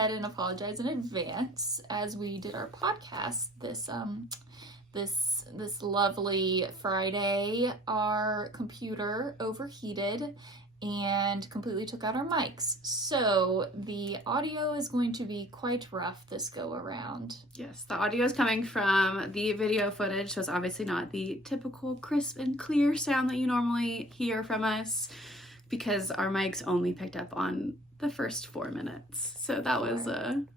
ahead and apologize in advance. As we did our podcast this lovely Friday, our computer overheated and completely took out our mics. So the audio is going to be quite rough this go around. Yes, the audio is coming from the video footage, so it's obviously not the typical crisp and clear sound that you normally hear from us, because our mics only picked up on the first 4 minutes. So that was an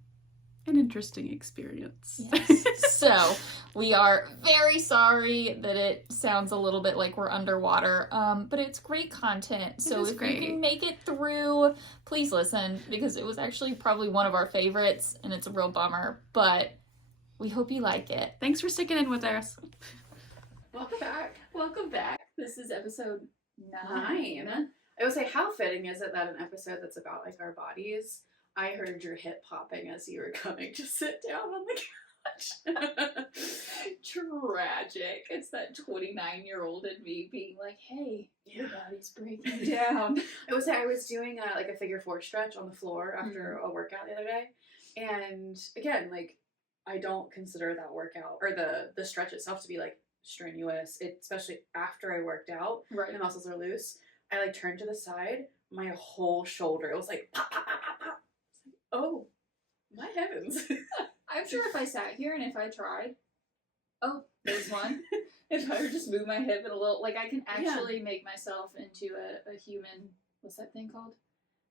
interesting experience. Yes. So we are very sorry that it sounds a little bit like we're underwater, but it's great content. So if you can make it through, please listen, because it was actually probably one of our favorites, and it's a real bummer, but we hope you like it. Thanks for sticking in with us. Welcome back. Welcome back. This is episode 9. I would say, how fitting is it that an episode that's about like our bodies, I heard your hip popping as you were coming to sit down on the couch. Tragic. It's that 29-year-old in me being like, hey, your body's breaking down. I would say I was doing a figure 4 stretch on the floor after a workout the other day. And again, like, I don't consider that workout or the stretch itself to be like strenuous, especially after I worked out. Right. The muscles are loose. I like turned to the side, my whole shoulder, it was like pop, pop, pop, pop, pop. Oh, my heavens. I'm sure if I sat here and if I tried, there's one. If I would just move my hip a little, like I can actually make myself into a human, what's that thing called?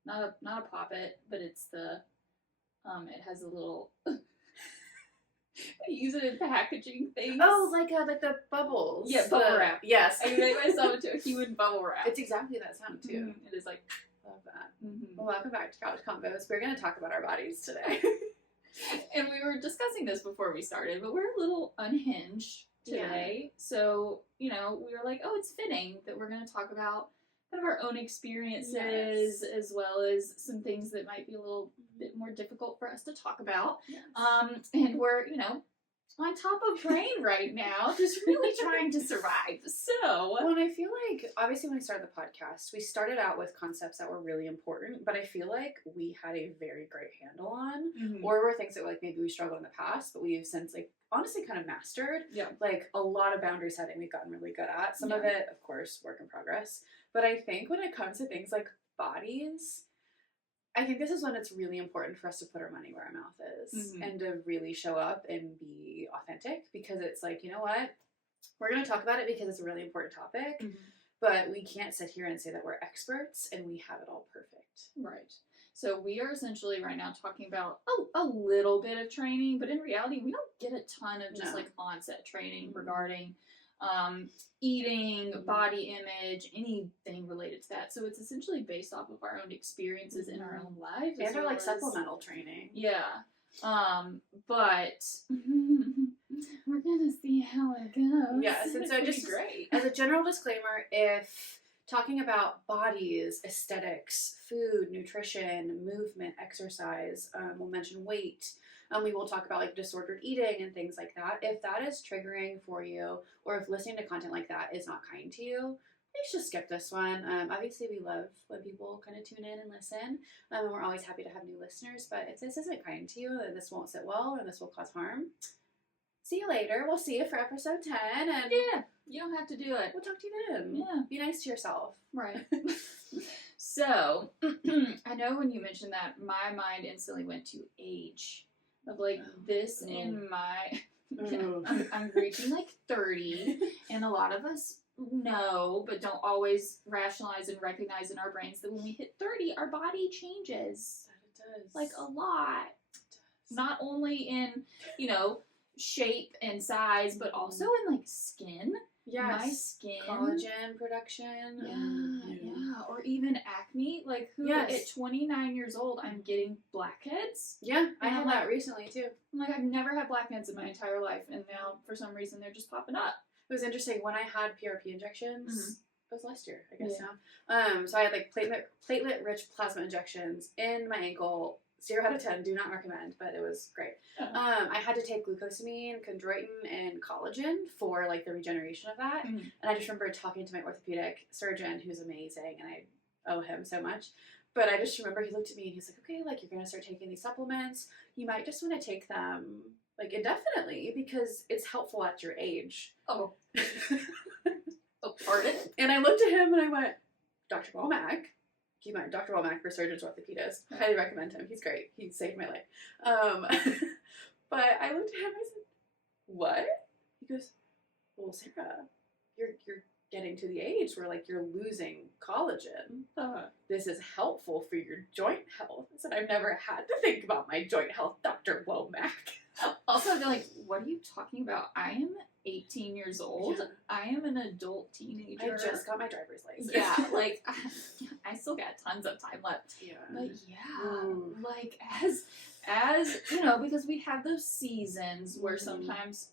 Not a poppet, but it's the, it has a little, I use it in packaging things. Oh, like the bubbles. Yeah, bubble wrap. Yes. I made myself into a human bubble wrap. It's exactly that sound too. Mm-hmm. It is like, love that. Mm-hmm. Well, welcome back to Couch Combos. We're going to talk about our bodies today. And we were discussing this before we started, but we're a little unhinged today. Yeah. So, we were like, it's fitting that we're going to talk about kind of our own experiences, as well as some things that might be a little bit more difficult for us to talk about. Yes. And we're, on top of brain right now, just really trying to survive. So, well, and I feel like, obviously when we started the podcast, we started out with concepts that were really important, but I feel like we had a very great handle on, or were things that like maybe we struggled in the past, but we've since like honestly kind of mastered. Yeah. Like a lot of boundary setting we've gotten really good at. Some of it, of course, work in progress. But I think when it comes to things like bodies, I think this is when it's really important for us to put our money where our mouth is and to really show up and be authentic, because it's like, you know what? We're going to talk about it because it's a really important topic, but we can't sit here and say that we're experts and we have it all perfect. Right. So we are essentially right now talking about a little bit of training, but in reality, we don't get a ton of just like onset training regarding eating, body image, anything related to that. So it's essentially based off of our own experiences in our own lives. And they're like supplemental training. Yeah. But we're gonna see how it goes. Yes, and so just great. As a general disclaimer, if talking about bodies, aesthetics, food, nutrition, movement, exercise, we'll mention weight. We will talk about like disordered eating and things like that. If that is triggering for you, or if listening to content like that is not kind to you, please just skip this one. Obviously, we love when people kind of tune in and listen, and we're always happy to have new listeners. But if this isn't kind to you, then this won't sit well, or this will cause harm. See you later. We'll see you for episode 10. And yeah, you don't have to do it. We'll talk to you then. Yeah. Be nice to yourself. Right. So, I know when you mentioned that, my mind instantly went to age. Of like this in my, I'm reaching like 30, and a lot of us know, but don't always rationalize and recognize in our brains that when we hit 30, our body changes. It does. Like a lot. Not only in, shape and size, but also in like skin. Yes. My skin. Collagen production. Yeah. Or even acne. Like, at 29 years old, I'm getting blackheads. Yeah, I had that recently, too. I'm like, I've never had blackheads in my entire life, and now, for some reason, they're just popping up. It was interesting. When I had PRP injections, it was last year, I guess now. So I had, like, platelet-rich plasma injections in my ankle. 0 out of 10, do not recommend, but it was great. I had to take glucosamine, chondroitin, and collagen for like the regeneration of that. And I just remember talking to my orthopedic surgeon, who's amazing, and I owe him so much. But I just remember he looked at me and he's like, okay, like, you're going to start taking these supplements. You might just want to take them, like, indefinitely because it's helpful at your age. Oh. Oh, pardon? And I looked at him and I went, Dr. Womack. Keep in mind, Dr. Womack, resurgence orthopedist. I highly recommend him. He's great. He saved my life. But I looked at him and I said, what? He goes, well, Sarah, you're getting to the age where, like, you're losing collagen. This is helpful for your joint health. I said, I've never had to think about my joint health, Dr. Womack. Also, they're like, what are you talking about? I am 18 years old. Yeah. I am an adult teenager. I just got my driver's license. Yeah, like, I still got tons of time left. Yeah. But yeah, like, as you know, because we have those seasons where sometimes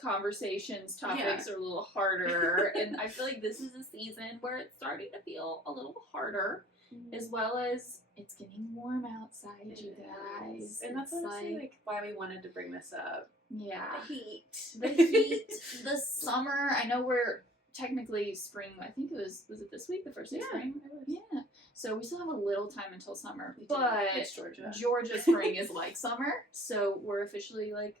conversations, topics are a little harder, and I feel like this is a season where it's starting to feel a little harder, as well as it's getting warm outside, you guys. And that's honestly like why we wanted to bring this up. Yeah. The The heat, the summer. I know we're technically spring. I think was it this week, the first day of spring? Yeah. So we still have a little time until summer, but it's Georgia. Georgia spring is like summer, so we're officially like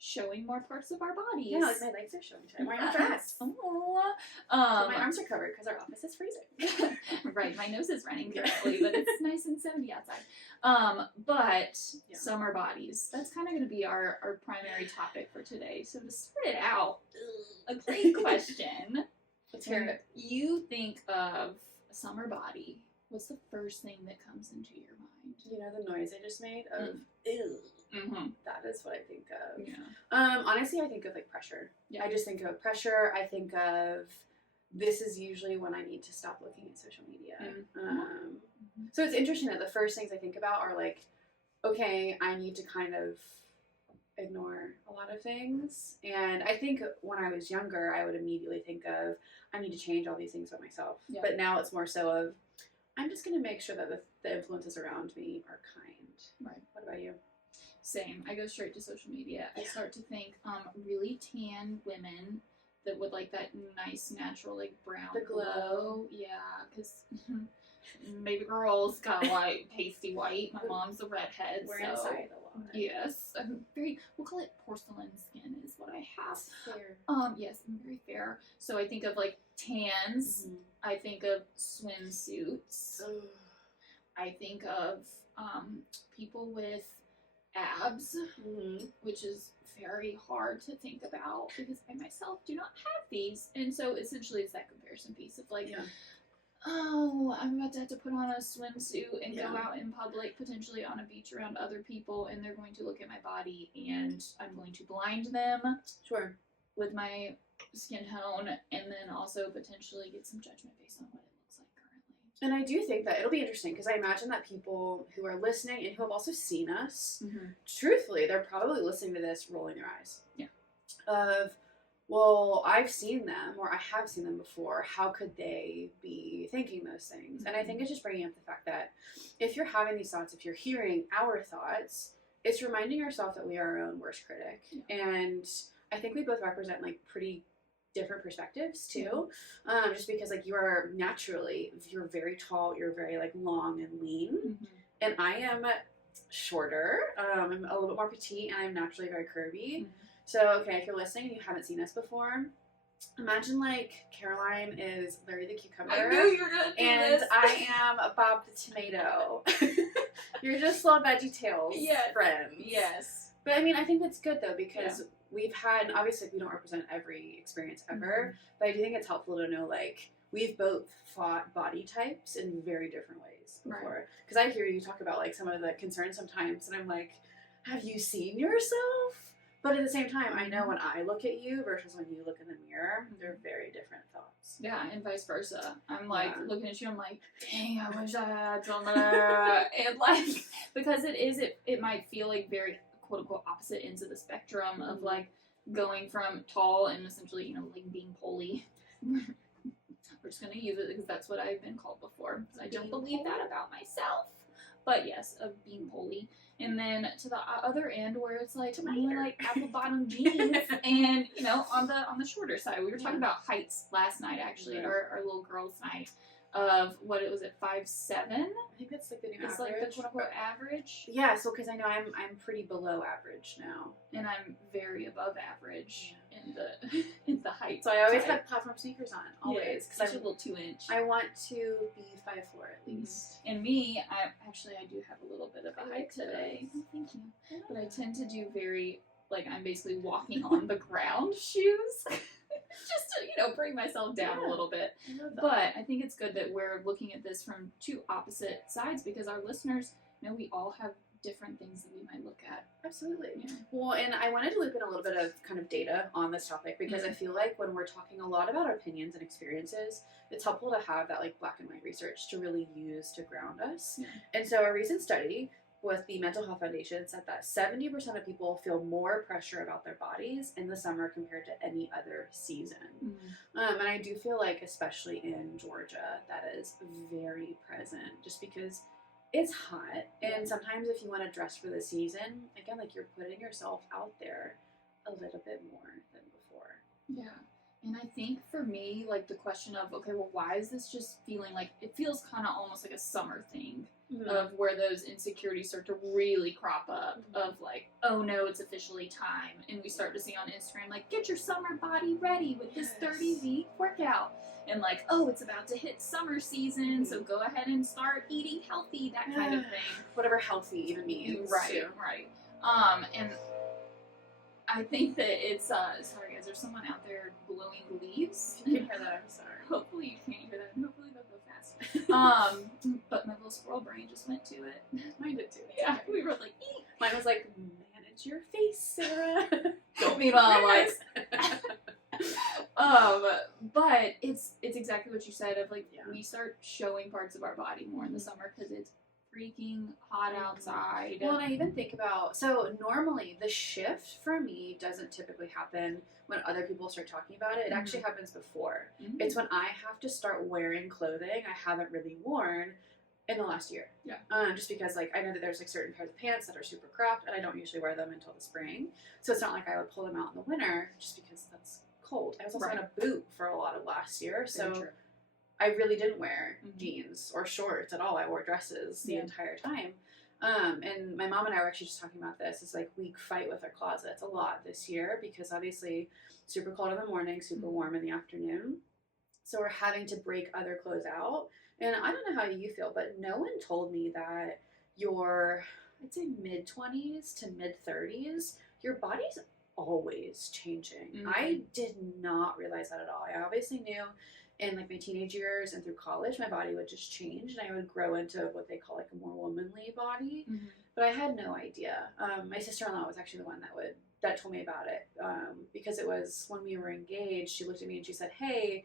showing more parts of our bodies. Yeah, like my legs are showing today. I'm wearing a dress. Oh. My arms are covered because our office is freezing. Right, my nose is running currently, but it's nice and 70 outside. But summer bodies, that's kind of going to be our primary topic for today. So to start it out, a great question. Let's hear it. You think of a summer body, what's the first thing that comes into your mind? You know the noise I just made of ew. Mm-hmm. That is what I think of. Yeah. Honestly, I think of like pressure. Yeah. I just think of pressure. I think of this is usually when I need to stop looking at social media. So it's interesting that the first things I think about are like, okay, I need to kind of ignore a lot of things. And I think when I was younger, I would immediately think of, I need to change all these things about myself. Yeah. But now it's more so of, I'm just going to make sure that the influences around me are kind. Right. What about you? Same. I go straight to social media. I start to think really tan women that would like that nice natural like brown glow. Yeah, because maybe girls got white, pasty white. My mom's a redhead. We're so inside a lot. Yes, I'm very. We'll call it porcelain skin is what I have. Fair. Yes, I'm very fair. So I think of like tans. I think of swimsuits. I think of people with abs, which is very hard to think about because I myself do not have these. And so essentially it's that comparison piece of like, oh, I'm about to have to put on a swimsuit and go out in public, potentially on a beach around other people, and they're going to look at my body and I'm going to blind them with my skin tone, and then also potentially get some judgment based on what it looks like currently. And I do think that it'll be interesting because I imagine that people who are listening and who have also seen us, truthfully, they're probably listening to this rolling their eyes. Yeah. Of, well, I've seen them or I have seen them before. How could they be thinking those things? And I think it's just bringing up the fact that if you're having these thoughts, if you're hearing our thoughts, it's reminding ourselves that we are our own worst critic. And I think we both represent like pretty different perspectives too, just because like you are naturally, you're very tall, you're very like long and lean, and I am shorter, I'm a little bit more petite, and I'm naturally very curvy. So okay, if you're listening and you haven't seen us before, imagine like Caroline is Larry the Cucumber, I knew you were gonna do and this. I am Bob the Tomato. You're just little VeggieTales friends. Yes. But I mean, I think that's good though, because we've had, and obviously we don't represent every experience ever, but I do think it's helpful to know like we've both fought body types in very different ways before. Because I hear you talk about like some of the concerns sometimes, and I'm like, have you seen yourself? But at the same time, I know when I look at you versus when you look in the mirror, they're very different thoughts. Yeah, and vice versa. I'm like looking at you, I'm like, dang, I wish I had some of that. And like, because it might feel like very quote unquote opposite ends of the spectrum of like going from tall and essentially, you know, like being poly. We're just gonna use it because that's what I've been called before. I don't believe that about myself. But yes, of being poly. And then to the other end where it's like more like apple bottom jeans and, you know, on the shorter side. We were talking about heights last night actually at our little girls' night. of what it was at 5'7". I think that's like the new It's average. like the quote unquote average. Yeah, so because I know I'm pretty below average now, and I'm very above average in the in the height. so I always type. have platform sneakers on, always, because because I'm a little 2-inch. I want to be 5'4" at least. And me, I do have a little bit of a I height like today. those. Oh, thank you. But I tend to do very like I'm basically walking on the ground shoes. Just to, bring myself down a little bit. I love that. But I think it's good that we're looking at this from two opposite sides because our listeners, we all have different things that we might look at. Absolutely. Yeah. Well, and I wanted to loop in a little bit of kind of data on this topic because I feel like when we're talking a lot about our opinions and experiences, it's helpful to have that like black and white research to really use to ground us. Yeah. And so a recent study with the Mental Health Foundation said that 70% of people feel more pressure about their bodies in the summer compared to any other season. And I do feel like, especially in Georgia, that is very present just because it's hot. And sometimes if you want to dress for the season, again, like you're putting yourself out there a little bit more than before. Yeah. And I think for me, like the question of, okay, well, why is this just feeling like, it feels kind of almost like a summer thing. Of where those insecurities start to really crop up of like, oh no, it's officially time. And we start to see on Instagram, like, get your summer body ready with this 30-week workout. And like, oh, it's about to hit summer season, so go ahead and start eating healthy, that kind of thing. Whatever healthy even means. Right. And I think that it's, sorry guys, there's someone out there blowing leaves. If you can hear that, I'm sorry. Hopefully you can't hear that. Hopefully they'll go fast. But my little squirrel brain just went to it. Mine did too. Yeah, we were like, eek. Mine was like, manage your face, Sarah. Don't mean all like. But it's exactly what you said of like we start showing parts of our body more in the summer because it's freaking hot outside. Well, and I even think about, so normally the shift for me doesn't typically happen when other people start talking about it. It actually happens before. It's when I have to start wearing clothing I haven't really worn in the last year. Yeah. Just because like I know that there's like certain pairs of pants that are super cropped and I don't usually wear them until the spring. So it's not like I would pull them out in the winter just because that's cold. I was also in a boot for a lot of last year. So I really didn't wear jeans or shorts at all. I wore dresses the entire time. And my mom and I were actually just talking about this. It's like we fight with our closets a lot this year because obviously super cold in the morning, super warm in the afternoon. So we're having to break other clothes out. And I don't know how you feel, but no one told me that your, I'd say mid-20s to mid-30s, your body's always changing. I did not realize that at all. I obviously knew in like my teenage years and through college, my body would just change and I would grow into what they call like a more womanly body. But I had no idea. My sister-in-law was actually the one that told me about it because it was when we were engaged. She looked at me and she said, "Hey,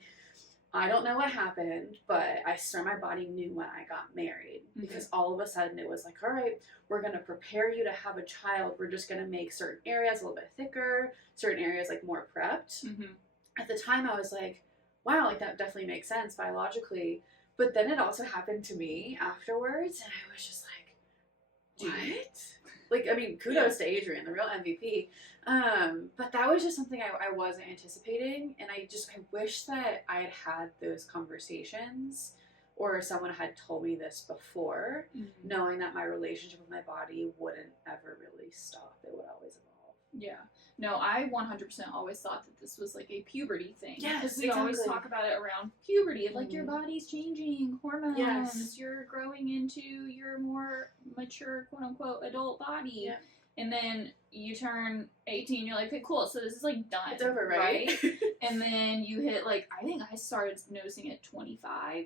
I don't know what happened, but I swear my body knew when I got married because all of a sudden it was like, all right, we're going to prepare you to have a child. We're just going to make certain areas a little bit thicker, certain areas like more prepped." At the time I was like, wow, like that definitely makes sense biologically. But then it also happened to me afterwards and I was just like, what? Like, I mean, kudos to Adrian, the real MVP. But that was just something I wasn't anticipating. And I wish that I had those conversations or someone had told me this before, knowing that my relationship with my body wouldn't ever really stop. It would always evolve. Yeah. No, I 100% always thought that this was like a puberty thing. Yes, because we always talk about it around puberty. Like your body's changing, hormones, you're growing into your more mature, quote unquote, adult body. Yeah. And then you turn 18, you're like, okay, cool, so this is like done. It's over, right? And then you hit like, I think I started noticing at 25.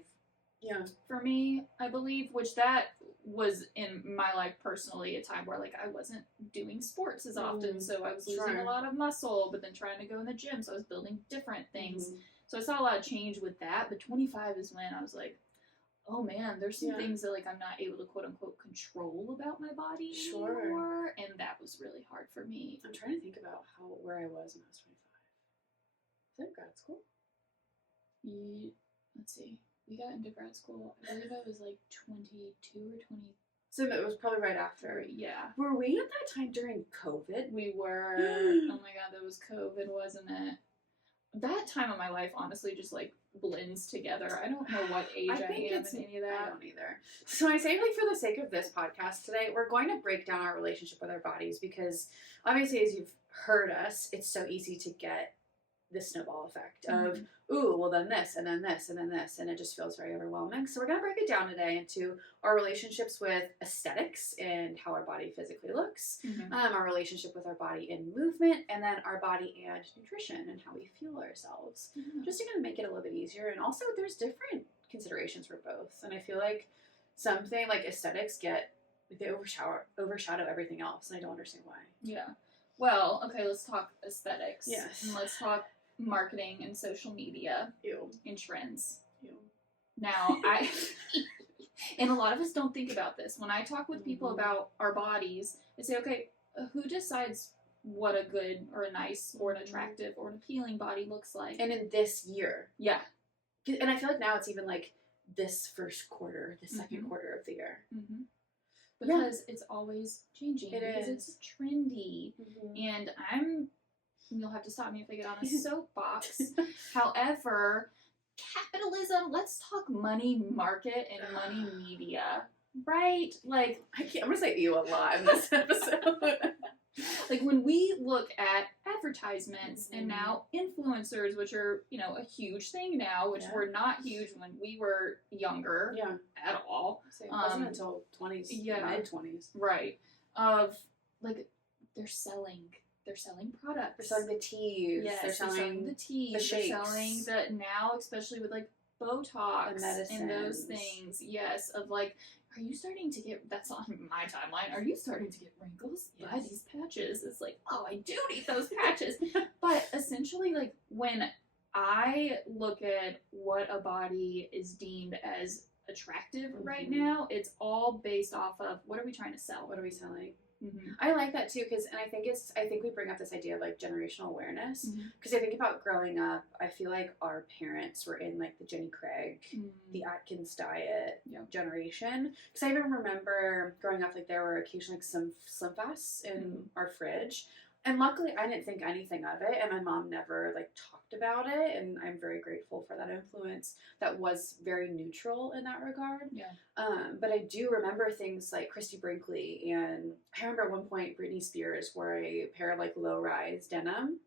Yeah. For me, I believe, which that was in my life personally a time where like I wasn't doing sports as often, so I was losing a lot of muscle, but then trying to go in the gym, so I was building different things. So I saw a lot of change with that, but 25 is when I was like, oh man, there's some things that like I'm not able to quote unquote control about my body anymore, and that was really hard for me. I'm trying to think about where I was when I was 25. Is that grad school? Let's see. We got into grad school, I believe I was like 22 or 20. So it was probably right after. Yeah. Were we at that time during COVID? We were. Oh my god, that was COVID, wasn't it? that time of my life honestly just like blends together. I don't know what age I am in any of that. I don't either. So I say, like, for the sake of this podcast today, we're going to break down our relationship with our bodies, because obviously, as you've heard us, it's so easy to get this snowball effect of, ooh, well then this, and then this, and then this, and it just feels very overwhelming. So we're going to break it down today into our relationships with aesthetics and how our body physically looks, our relationship with our body in movement, and then our body and nutrition and how we feel ourselves. Just to kind of make it a little bit easier. And also, there's different considerations for both. And I feel like something like aesthetics they overshadow everything else, and I don't understand why. Yeah. Well, okay, let's talk aesthetics. Yes. And let's talk marketing and social media. Ew. And trends. Ew. Now, and a lot of us don't think about this. When I talk with people about our bodies, I say, okay, who decides what a good or a nice or an attractive or an appealing body looks like? And in this year. Yeah. And I feel like now it's even like this first quarter, the second quarter of the year. Because it's always changing. Because is. it's trendy. And you'll have to stop me if I get on a soapbox. However, capitalism, let's talk money market and money media. Right? Like, I'm going to say ew a lot in this episode. Like, when we look at advertisements and now influencers, which are, a huge thing now, which were not huge when we were younger at all. So it wasn't until 20s, mid-20s. Right. Of, like, they're selling products. They're selling the teas. Yes, they're selling the teas. the shakes. They're selling now, especially with, like, Botox and those things. Yes, of, like, are you starting to get, that's on my timeline, are you starting to get wrinkles by these patches? It's like, oh, I do need those patches. But essentially, like, when I look at what a body is deemed as attractive right now, it's all based off of, what are we trying to sell? What are we selling? I like that too, because, and I think we bring up this idea of like generational awareness, because I think about growing up, I feel like our parents were in like the Jenny Craig, the Atkins diet generation, because I even remember growing up, like there were occasionally like some Slim Fasts in our fridge, and luckily I didn't think anything of it, and my mom never like talked about it, and I'm very grateful for that influence that was very neutral in that regard. But I do remember things like Christy Brinkley, and I remember at one point Britney Spears wore a pair of like low-rise denim.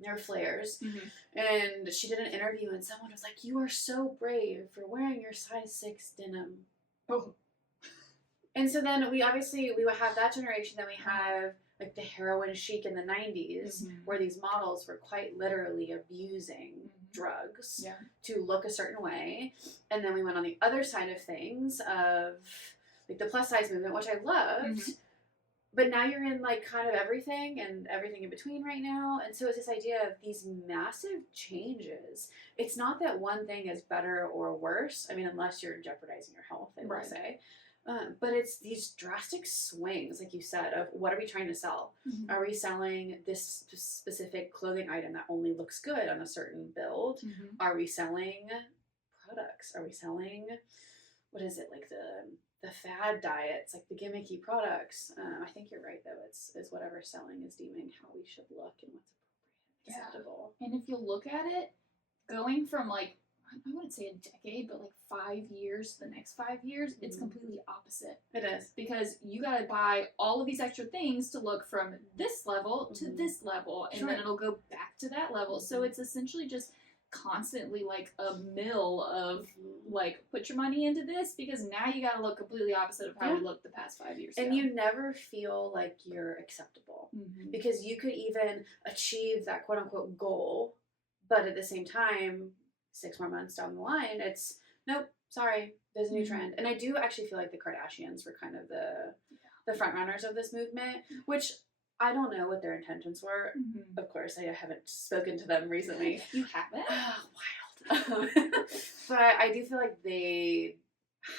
They're flares. And she did an interview, and someone was like, "You are so brave for wearing your size 6 denim." And so then we would have that generation, then we have like the heroin chic in the 90s, where these models were quite literally abusing drugs to look a certain way. And then we went on the other side of things of like the plus size movement, which I loved. But now you're in like kind of everything and everything in between right now. And so it's this idea of these massive changes. It's not that one thing is better or worse. I mean, unless you're jeopardizing your health, I will say. But it's these drastic swings, like you said, of what are we trying to sell? Are we selling this specific clothing item that only looks good on a certain build? Are we selling products? Are we selling, what is it, like the fad diets, like the gimmicky products? I think you're right, though. It's whatever selling is deeming how we should look and what's appropriate, acceptable. And if you look at it, going from like, I wouldn't say a decade, but like 5 years to the next 5 years, it's completely opposite. It is. Because you gotta buy all of these extra things to look from this level to this level, and then it'll go back to that level. So it's essentially just constantly like a mill of like, put your money into this, because now you gotta look completely opposite of how you looked the past 5 years and you never feel like you're acceptable, because you could even achieve that quote-unquote goal, but at the same time, 6 more months down the line, it's nope, sorry, there's a new trend. And I do actually feel like the Kardashians were kind of the front runners of this movement, which I don't know what their intentions were. Of course, I haven't spoken to them recently. You haven't? Wild. But I do feel like they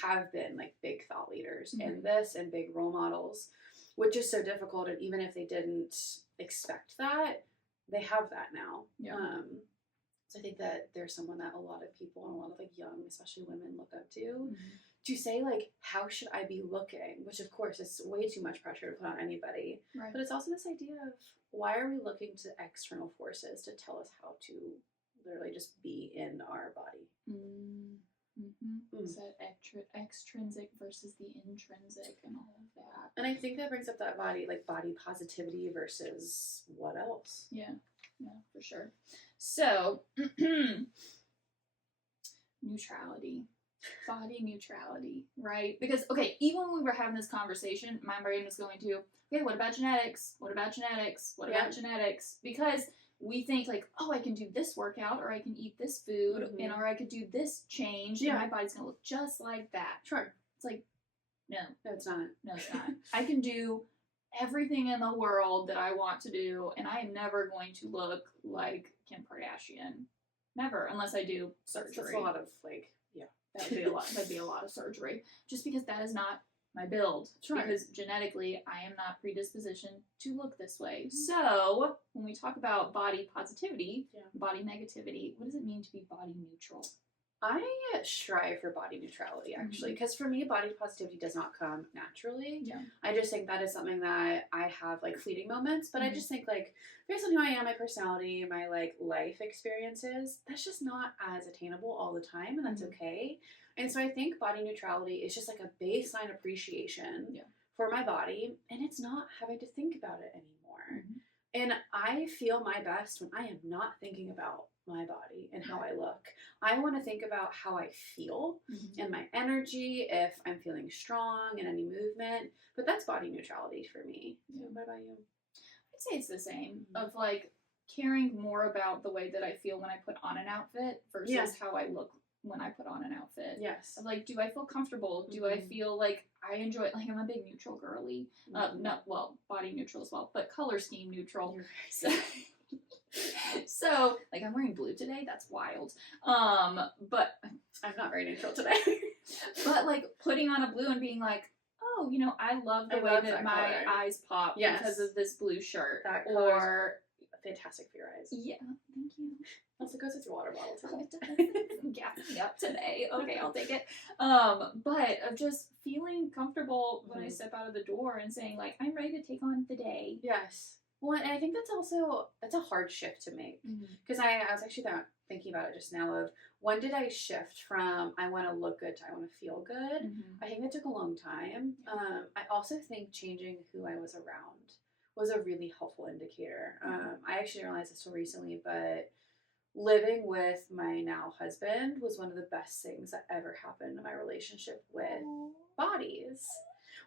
have been like big thought leaders in this and big role models, which is so difficult. And even if they didn't expect that, they have that now. So I think that there's someone that a lot of people and a lot of like young, especially women, look up to say like, how should I be looking? Which of course is way too much pressure to put on anybody. But it's also this idea of, why are we looking to external forces to tell us how to literally just be in our body. Is that extrinsic versus the intrinsic and all of that? And I think that brings up that body positivity versus what else? Yeah, for sure. So, neutrality. Body neutrality, right? Because, okay, even when we were having this conversation, my brain was going to, okay, what about genetics? What about genetics? What about genetics? Because we think like, oh, I can do this workout, or I can eat this food, and or I could do this change, and my body's going to look just like that. Sure. It's like, no. No, it's not. No, it's not. I can do everything in the world that I want to do, and I am never going to look like Kim Kardashian. Never, unless I do surgery. That's a lot of, like, That'd be a lot of surgery. Just because that is not my build. Sure. Because genetically, I am not predispositioned to look this way. So, when we talk about body positivity, body negativity, what does it mean to be body neutral? I strive for body neutrality, actually, because for me, body positivity does not come naturally. Yeah. I just think that is something that I have, like, fleeting moments, but I just think, like, based on who I am, my personality, my, like, life experiences, that's just not as attainable all the time, and that's okay. And so I think body neutrality is just, like, a baseline appreciation for my body, and it's not having to think about it anymore. And I feel my best when I am not thinking about my body and how I look. I want to think about how I feel and my energy, if I'm feeling strong in any movement. But that's body neutrality for me. So what about you? I'd say it's the same, of like caring more about the way that I feel when I put on an outfit versus how I look when I put on an outfit. Yes. Of like, do I feel comfortable? Do I feel like I enjoy it? Like, I'm a big neutral girly. Body neutral as well, but color scheme neutral. So, like, I'm wearing blue today. That's wild. But I'm not very neutral today. But, like, putting on a blue and being like, oh, you know, I love the way that my eyes pop because of this blue shirt. That color fantastic for your eyes. Yeah, thank you. Also goes with your water bottle too. Gassing me up today. Okay, I'll take it. But of just feeling comfortable when I step out of the door and saying, like, I'm ready to take on the day. Yes. Well, and I think that's a hard shift to make, because I was actually thinking about it just now of when did I shift from I want to look good to I want to feel good. I think that took a long time. I also think changing who I was around was a really helpful indicator. I actually realized this so recently, but living with my now husband was one of the best things that ever happened to my relationship with bodies.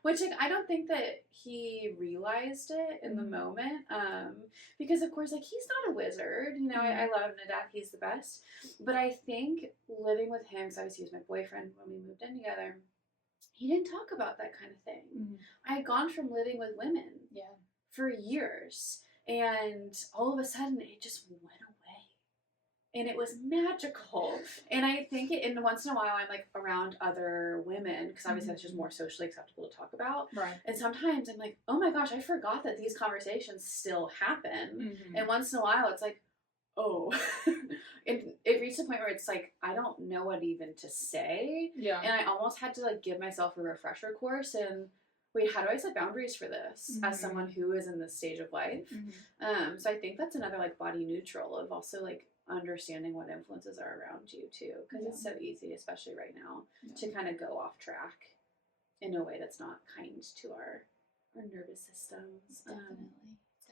Which, like, I don't think that he realized it in the moment, because, of course, like, he's not a wizard, you know, I love him to death, he's the best, but I think living with him, because obviously he was my boyfriend when we moved in together, he didn't talk about that kind of thing. I had gone from living with women for years, and all of a sudden, it just went away. And it was magical. And I think and once in a while I'm like around other women, because obviously that's just more socially acceptable to talk about. Right. And sometimes I'm like, oh my gosh, I forgot that these conversations still happen. And once in a while it's like, oh. it reached a point where it's like, I don't know what even to say. Yeah. And I almost had to like give myself a refresher course and wait, how do I set boundaries for this as someone who is in this stage of life? So I think that's another like body neutral of also like understanding what influences are around you too, because it's so easy, especially right now, to kind of go off track in a way that's not kind to our nervous systems. Definitely.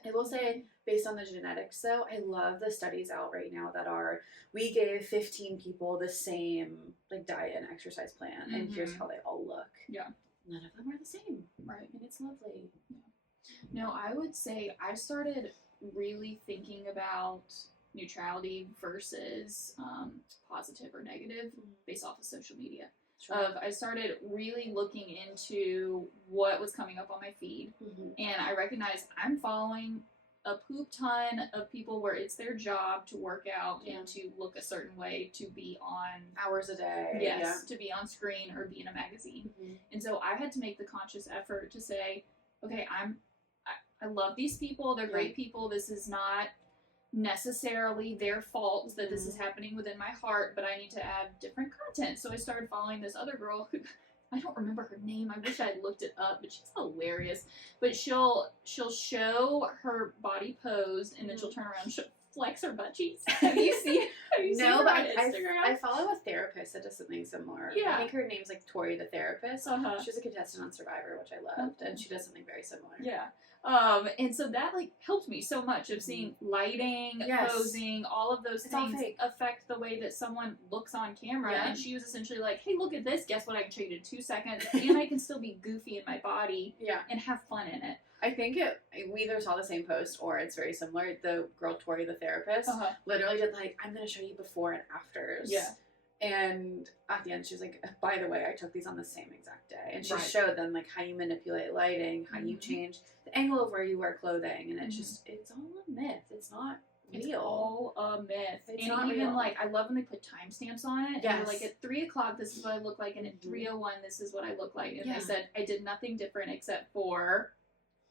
I will say, based on the genetics though, I love the studies out right now that are, we gave 15 people the same like diet and exercise plan, and here's how they all look. Yeah. None of them are the same. Right. And it's lovely. Yeah. No, I would say I started really thinking about neutrality versus positive or negative based off of social media. I started really looking into what was coming up on my feed, and I recognized I'm following a poop ton of people where it's their job to work out and to look a certain way, to be on hours a day. Yes, to be on screen or be in a magazine. And so I had to make the conscious effort to say, okay, I love these people. They're great people. This is not necessarily their fault that this is happening within my heart, but I need to add different content. So I started following this other girl who, I don't remember her name. I wish I had looked it up, but she's hilarious. But she'll show her body posed, and then she'll turn around and flex her butt cheeks? Have you seen? Have you seen No, her but on Instagram? I follow a therapist that does something similar. Yeah. I think her name's like Tori the therapist. Uh-huh. She was a contestant on Survivor, which I loved, and she does something very similar. Yeah. And so that like helped me so much of seeing lighting, Yes. posing, all of those It's all things fake. affect the way that someone looks on camera. Yeah. And she was essentially like, hey, look at this. Guess what? I can change in 2 seconds. And I can still be goofy in my body Yeah. and have fun in it. I think we either saw the same post or it's very similar. The girl Tori the therapist literally did like, I'm going to show you before and afters. Yeah. And at the end, she was like, by the way, I took these on the same exact day. And she Right. showed them like how you manipulate lighting, how you change the angle of where you wear clothing. And it's just, it's all a myth. It's not real. It's all a myth. It's and not even real. like, I love when they put timestamps on it. Yes. And they're like, at 3 o'clock, this is what I look like. And at 3:01, this is what I look like. And Yeah. they said, I did nothing different except for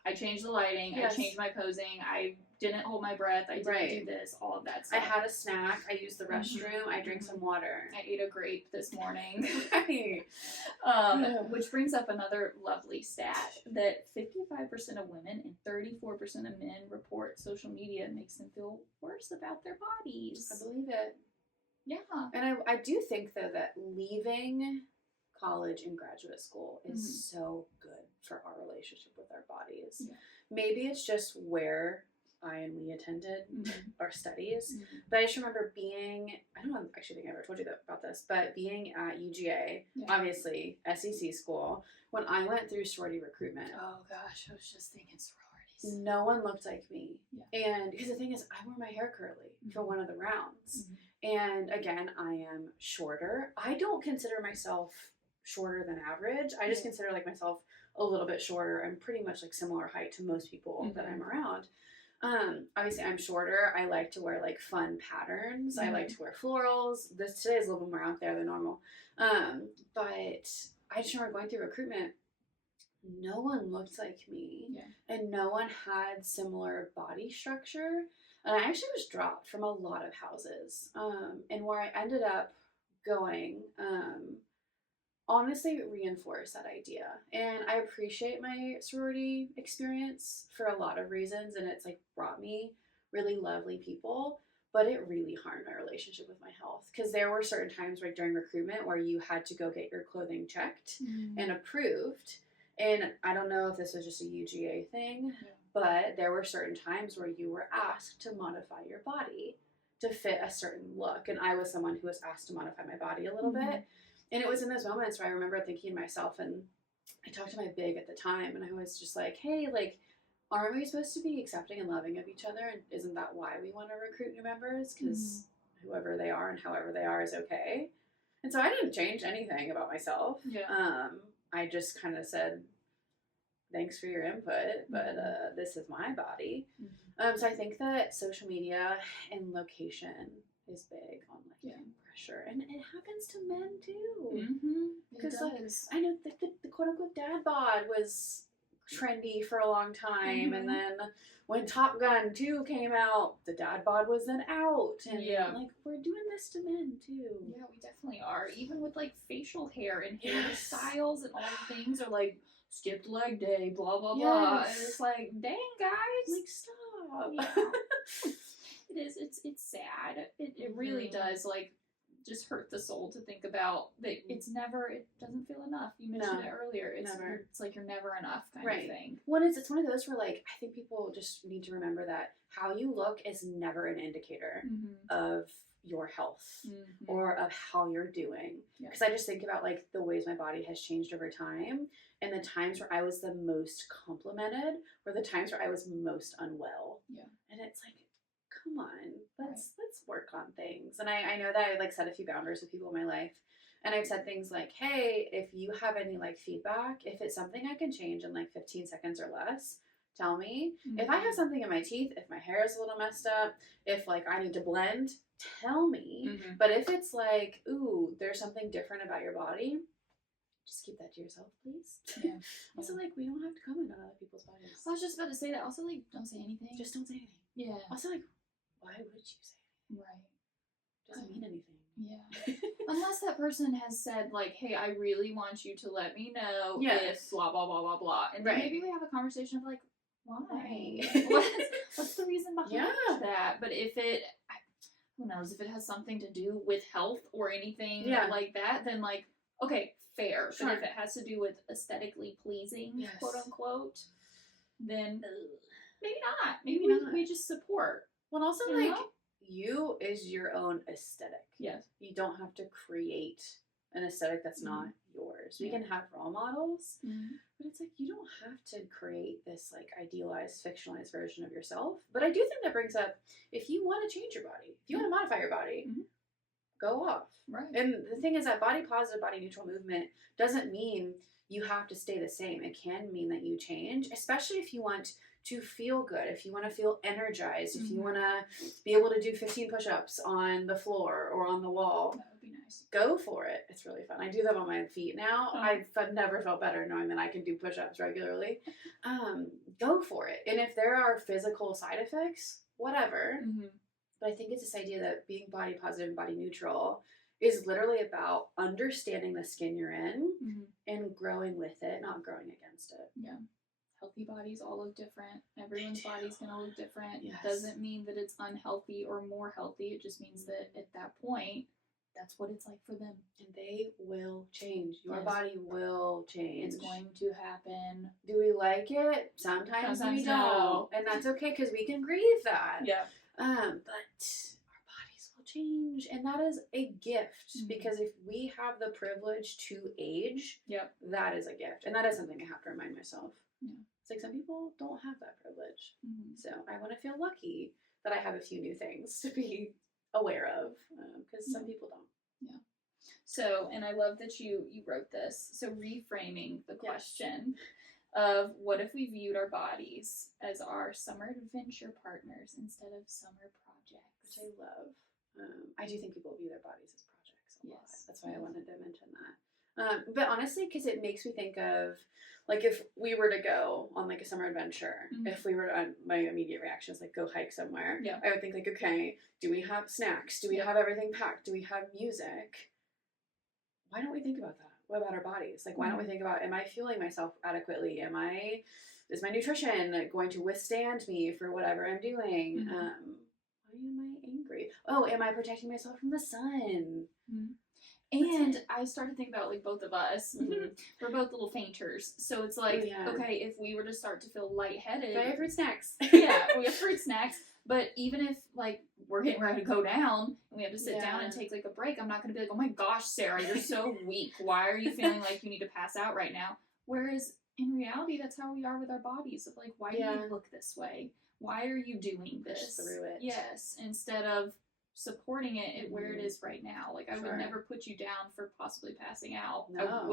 I changed the lighting, Yes. I changed my posing, I didn't hold my breath, I didn't do this, all of that I stuff. had a snack, I used the restroom, I drank some water. I ate a grape this morning. Right. Which brings up another lovely stat that 55% of women and 34% of men report social media makes them feel worse about their bodies. I believe it. Yeah. And I do think, though, that leaving college and graduate school is so good for our relationship with our bodies. Yeah. Maybe it's just where I and Lee attended our studies, but I just remember being, I don't actually think I ever told you about this, but being at UGA, obviously SEC school, when I went through sorority recruitment. Oh gosh, I was just thinking sororities. No one looked like me. Yeah. And because the thing is, I wore my hair curly for one of the rounds. And again, I am shorter. I don't consider myself shorter than average. I just consider like myself a little bit shorter. I'm pretty much like similar height to most people that I'm around. Obviously I'm shorter. I like to wear like fun patterns. I like to wear florals. Today is a little bit more out there than normal. But I just remember going through recruitment. No one looked like me. Yeah. And no one had similar body structure. And I actually was dropped from a lot of houses. And where I ended up going, honestly reinforced that idea. And I appreciate my sorority experience for a lot of reasons, and it's like brought me really lovely people, but it really harmed my relationship with my health, because there were certain times like during recruitment where you had to go get your clothing checked and approved. And I don't know if this was just a UGA thing, but there were certain times where you were asked to modify your body to fit a certain look, and I was someone who was asked to modify my body a little bit. And it was in those moments where I remember thinking to myself, and I talked to my big at the time, and I was just like, hey, like, aren't we supposed to be accepting and loving of each other? And isn't that why we want to recruit new members? Because whoever they are and however they are is okay. And so I didn't change anything about myself. Yeah. I just kind of said, thanks for your input, but this is my body. So I think that social media and location is big on like pressure, and it happens to men too. Because like I know the quote unquote dad bod was trendy for a long time, and then when Top Gun 2 came out, the dad bod was then out, and like we're doing this to men too. Yeah, we definitely are. Even with like facial hair and hairstyles and all the things are like skipped leg day, blah blah blah. And it's like, dang guys, like stop. Yeah. It is. It's sad. It really does like just hurt the soul to think about that. It's never. It doesn't feel enough. You mentioned it earlier. It's never. It's like you're never enough kind of thing. Well, it's one of those where like I think people just need to remember that how you look is never an indicator of your health or of how you're doing. Because I just think about like the ways my body has changed over time, and the times where I was the most complimented were the times where I was most unwell. Yeah, and it's like, come on, let's work on things. And I know that I like set a few boundaries with people in my life, and I've said things like, hey, if you have any like feedback, if it's something I can change in like 15 seconds or less, tell me. If I have something in my teeth, if my hair is a little messed up, if like I need to blend, tell me. But if it's like, ooh, there's something different about your body, just keep that to yourself, please. Yeah. Also, like, we don't have to comment on other people's bodies. I was just about to say that. Also, like, don't say anything. Just don't say anything. Yeah. Also, like, why would you say anything? Right. Doesn't mean anything. Yeah. Unless that person has said, like, hey, I really want you to let me know if blah, blah, blah, blah, blah. And then maybe we have a conversation of, like, why? What's the reason behind Yeah. that. But if it, who knows, if it has something to do with health or anything Yeah. like that, then like, okay, fair. Sure. But if it has to do with aesthetically pleasing, Yes. quote unquote, then maybe not. Maybe Maybe not. we just support. Well, also, You like, know? you is your own aesthetic. Yes. You don't have to create an aesthetic that's not yours. We can have role models, but it's like you don't have to create this like idealized, fictionalized version of yourself. But I do think that brings up, if you want to change your body, if you want to modify your body, go off. Right. And the thing is that body positive, body neutral movement doesn't mean you have to stay the same. It can mean that you change, especially if you want to feel good, if you want to feel energized, if you want to be able to do 15 push-ups on the floor or on the wall. That would be nice. Go for it. It's really fun. I do them on my feet now. I've never felt better knowing that I can do push-ups regularly. Go for it. And if there are physical side effects, whatever. But I think it's this idea that being body positive and body neutral is literally about understanding the skin you're in and growing with it, not growing against it. Yeah. Healthy bodies all look different. Everyone's body's going to look different. Yes. Doesn't mean that it's unhealthy or more healthy. It just means that at that point, that's what it's like for them. And they will change. Your Yes. body will change. It's going to happen. Do we like it? Sometimes we Sometimes don't. no. And that's okay because we can grieve that. Yeah. But our bodies will change. And that is a gift because if we have the privilege to age, that is a gift. And that is something I have to remind myself. Yeah. It's like some people don't have that privilege. So I want to feel lucky that I have a few new things to be aware of because some people don't. Yeah. So, and I love that you wrote this. So reframing the question of what if we viewed our bodies as our summer adventure partners instead of summer projects? Which I love. I do think people view their bodies as projects a lot. That's why I wanted to mention that. But honestly, because it makes me think of, like, if we were to go on, like, a summer adventure, if we were to, my immediate reaction is, like, go hike somewhere, I would think, like, okay, do we have snacks? Do we have everything packed? Do we have music? Why don't we think about that? What about our bodies? Like, why don't we think about, am I fueling myself adequately? Is my nutrition going to withstand me for whatever I'm doing? Why am I angry? Oh, am I protecting myself from the sun? And I started thinking about, like, both of us. We're both little fainters. So it's like, okay, if we were to start to feel lightheaded. I have fruit snacks. We have fruit snacks. But even if, like, we're getting ready to go down and we have to sit down and take, like, a break, I'm not going to be like, oh my gosh, Sarah, you're so weak. Why are you feeling like you need to pass out right now? Whereas in reality, that's how we are with our bodies. Of, like, why do you look this way? Why are you doing this? Push through it. Yes. Instead of supporting it at where it is right now. Like, I would never put you down for possibly passing out. No.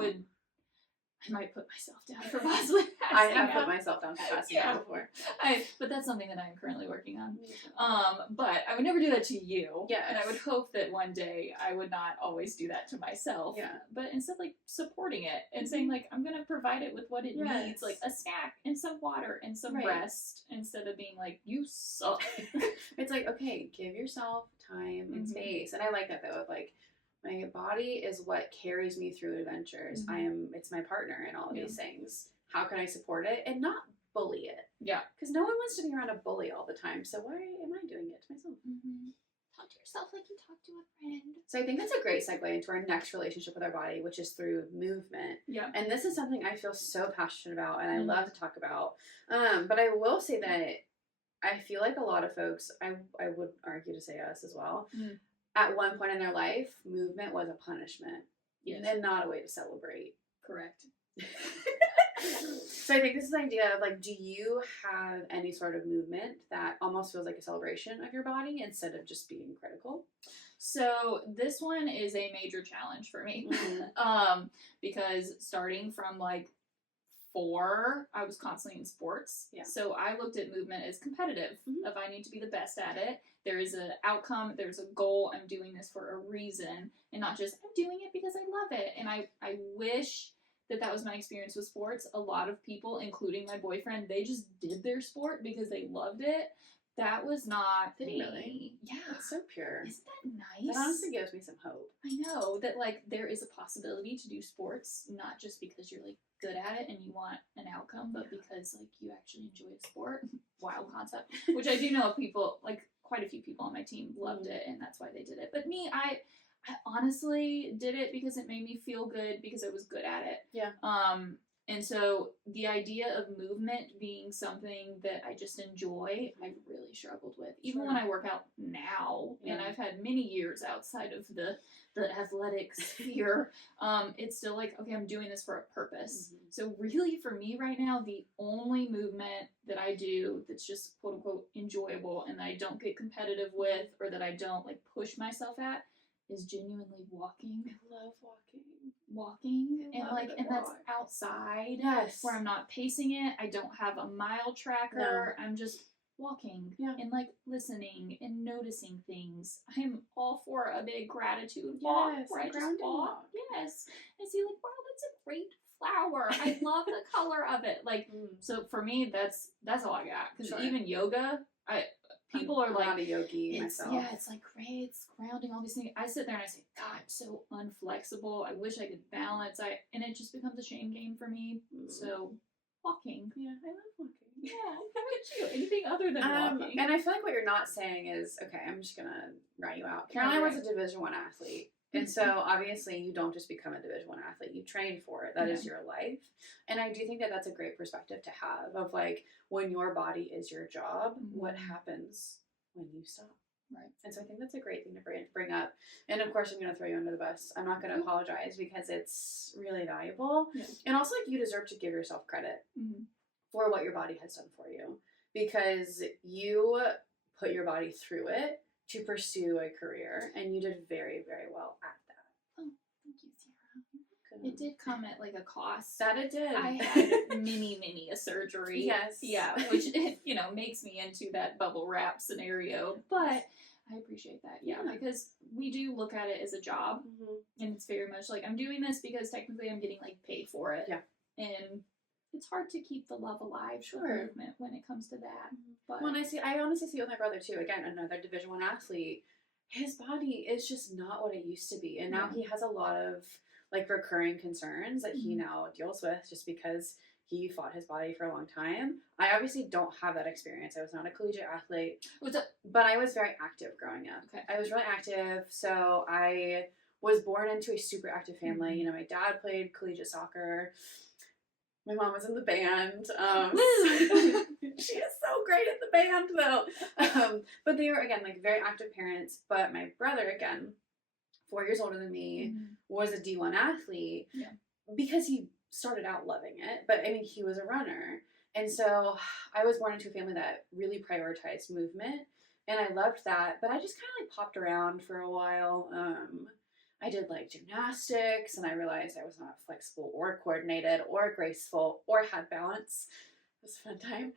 I might put myself down for possibly passing I have out. put myself down for passing out before. But that's something that I'm currently working on. But I would never do that to you. Yes. And I would hope that one day I would not always do that to myself. Yeah. But instead, like, supporting it and saying, like, I'm going to provide it with what it needs, like a snack and some water and some rest, instead of being like, you suck. It's like, okay, give yourself time and space. And I like that, though, of, like, my body is what carries me through adventures. It's my partner in all of these things. How can I support it and not bully it? Yeah. Because no one wants to be around a bully all the time. So why am I doing it to myself? Talk to yourself like you talk to a friend. So I think that's a great segue into our next relationship with our body, which is through movement. Yeah. And this is something I feel so passionate about and I love to talk about. But I will say that I feel like a lot of folks, I would argue to say us as well, at one point in their life, movement was a punishment and not a way to celebrate. Correct. So I think this is the idea of, like, do you have any sort of movement that almost feels like a celebration of your body instead of just being critical? So this one is a major challenge for me. Because starting from, like, 4, I was constantly in sports. Yeah. So I looked at movement as competitive. If I need to be the best at it, there is an outcome, there's a goal, I'm doing this for a reason, and not just, I'm doing it because I love it. And I wish that was my experience with sports. A lot of people, including my boyfriend, they just did their sport because they loved it. that was not Did me. you really? Yeah. That's so pure. Isn't that nice? That honestly gives me some hope. I know that like there is a possibility to do sports, not just because you're like good at it and you want an outcome, but because like you actually enjoy the sport. Wild concept. Which I do know people, like quite a few people on my team loved it, and that's why they did it. But me, I honestly did it because it made me feel good because I was good at it. Yeah. And so the idea of movement being something that I just enjoy, I've really struggled with. Even when I work out now, and I've had many years outside of the athletic sphere, it's still like, okay, I'm doing this for a purpose. So really for me right now, the only movement that I do that's just quote unquote enjoyable and that I don't get competitive with or that I don't like push myself at is genuinely walking. I love Walking and like and that's outside. Yes. Where I'm not pacing it. I don't have a mile tracker. I'm just walking and like listening and noticing things. I'm all for a big gratitude walk where I just walk. Yes. And see like, wow, that's a great flower. I love the color of it. Like so for me that's all I got. Because even yoga, people are like, not a yogi myself. Yeah, it's like great, it's grounding, all these things. I sit there and I say, God, I'm so unflexible. I wish I could balance. And it just becomes a shame game for me. So walking. Yeah, I love walking. Yeah. How about you? Anything other than walking? And I feel like what you're not saying is, okay, I'm just gonna write you out. Caroline was a Division I athlete. And so obviously you don't just become a Division I athlete, you train for it. That is your life. And I do think that that's a great perspective to have of like when your body is your job, what happens when you stop. Right. And so I think that's a great thing to bring up. And of course I'm going to throw you under the bus. I'm not going to apologize because it's really valuable. Yeah. And also like you deserve to give yourself credit for what your body has done for you because you put your body through it to pursue a career, and you did very, very well at that. Oh, thank you, Sarah. It did come at like a cost. That it did. I had mini a surgery. Yes. Yeah, which makes me into that bubble wrap scenario, but I appreciate that. Yeah, because we do look at it as a job, and it's very much like I'm doing this because technically I'm getting like paid for it. Yeah, and it's hard to keep the love alive for movement when it comes to that. But when I honestly see it with my brother too. Again, another Division I athlete. His body is just not what it used to be, and now he has a lot of like recurring concerns that he now deals with just because he fought his body for a long time. I obviously don't have that experience. I was not a collegiate athlete, but I was very active growing up. Okay. I was really active, so I was born into a super active family. You know, my dad played collegiate soccer. My mom was in the band. She is so great at the band, though. But they were, again, like very active parents. But my brother, again, 4 years older than me, was a D1 athlete because he started out loving it. But, I mean, he was a runner. And so I was born into a family that really prioritized movement. And I loved that. But I just kind of, like, popped around for a while. I did like gymnastics and I realized I was not flexible or coordinated or graceful or had balance. It was a fun time.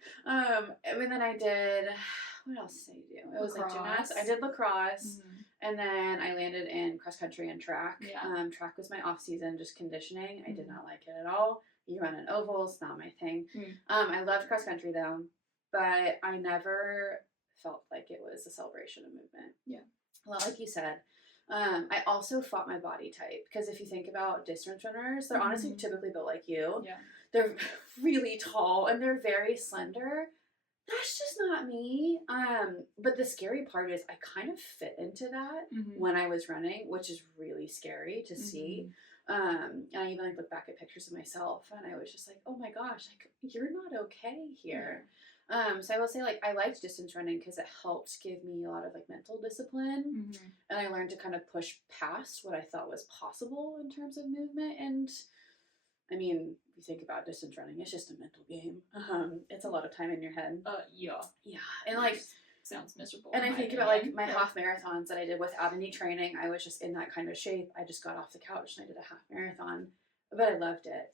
And then I did, what else did I do? It was like gymnastics. I did lacrosse and then I landed in cross country and track. Yeah. Track was my off season, just conditioning. I did not like it at all. You run in ovals, not my thing. I loved cross country though, but I never felt like it was a celebration of movement. Yeah. Well, like you said, I also fought my body type because if you think about distance runners, they're honestly typically built like you. Yeah. They're really tall and they're very slender. That's just not me. But the scary part is I kind of fit into that when I was running, which is really scary to see. And I even like look back at pictures of myself and I was just like, oh my gosh, like you're not okay here. So I will say, like, I liked distance running because it helped give me a lot of, like, mental discipline. And I learned to kind of push past what I thought was possible in terms of movement. And, I mean, if you think about distance running, it's just a mental game. It's a lot of time in your head. Yeah. Yeah. And, like... Sounds miserable. And I think about, like, my half marathons that I did without any training. I was just in that kind of shape. I just got off the couch and I did a half marathon. But I loved it.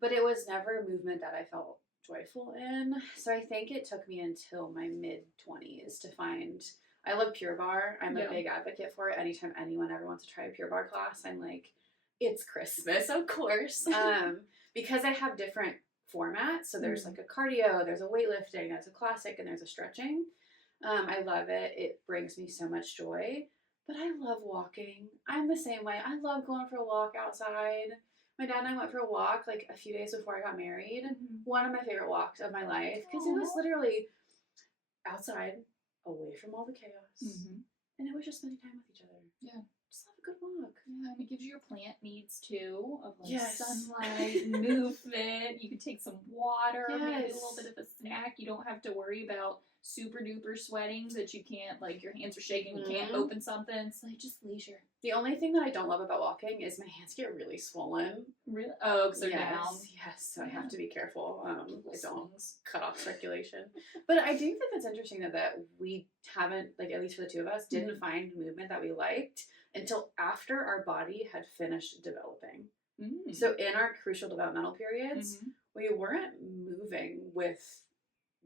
But it was never a movement that I felt joyful in. So I think it took me until my mid-20s to find... I love Pure Barre. I'm a big advocate for it. Anytime anyone ever wants to try a Pure Barre class, I'm like, it's Christmas, of course. Because I have different formats. So there's like a cardio, there's a weightlifting, there's a classic, and there's a stretching. I love it. It brings me so much joy. But I love walking. I'm the same way. I love going for a walk outside. My dad and I went for a walk like a few days before I got married. Mhm. One of my favorite walks of my life because it was Aw. literally outside, away from all the chaos, Mhm. and it was just spending time with each other. Yeah. Just have a good walk. Yeah, and it gives you your plant needs too, of like Yes. sunlight, movement. You can take some water, maybe a Yes. little bit of a snack. You don't have to worry about super duper sweating that you can't, like, your hands are shaking, you can't Mhm. open something. It's like just leisure. The only thing that I don't love about walking is my hands get really swollen. Really? Oh, because they're yes, down. yes. So I Yeah. have to be careful. I don't Slings. cut off circulation. But I do think it's interesting that we haven't, like, at least for the two of us, didn't find movement that we liked until after our body had finished developing. Mm. So in our crucial developmental periods, Mhm. we weren't moving with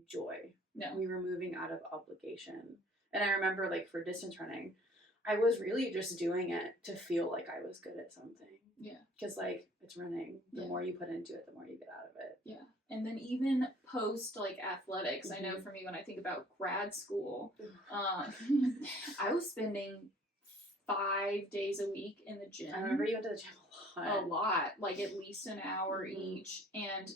joy. No. We were moving out of obligation. And I remember, like, for distance running, I was really just doing it to feel like I was good at something. Yeah. Because, like, it's running. The Yeah. more you put into it, the more you get out of it. Yeah. And then even post, like, athletics, I know Mhm. for me when I think about grad school, Ugh. I was spending 5 days a week in the gym. I remember you went to the gym A lot, like at least an hour Mhm. each, and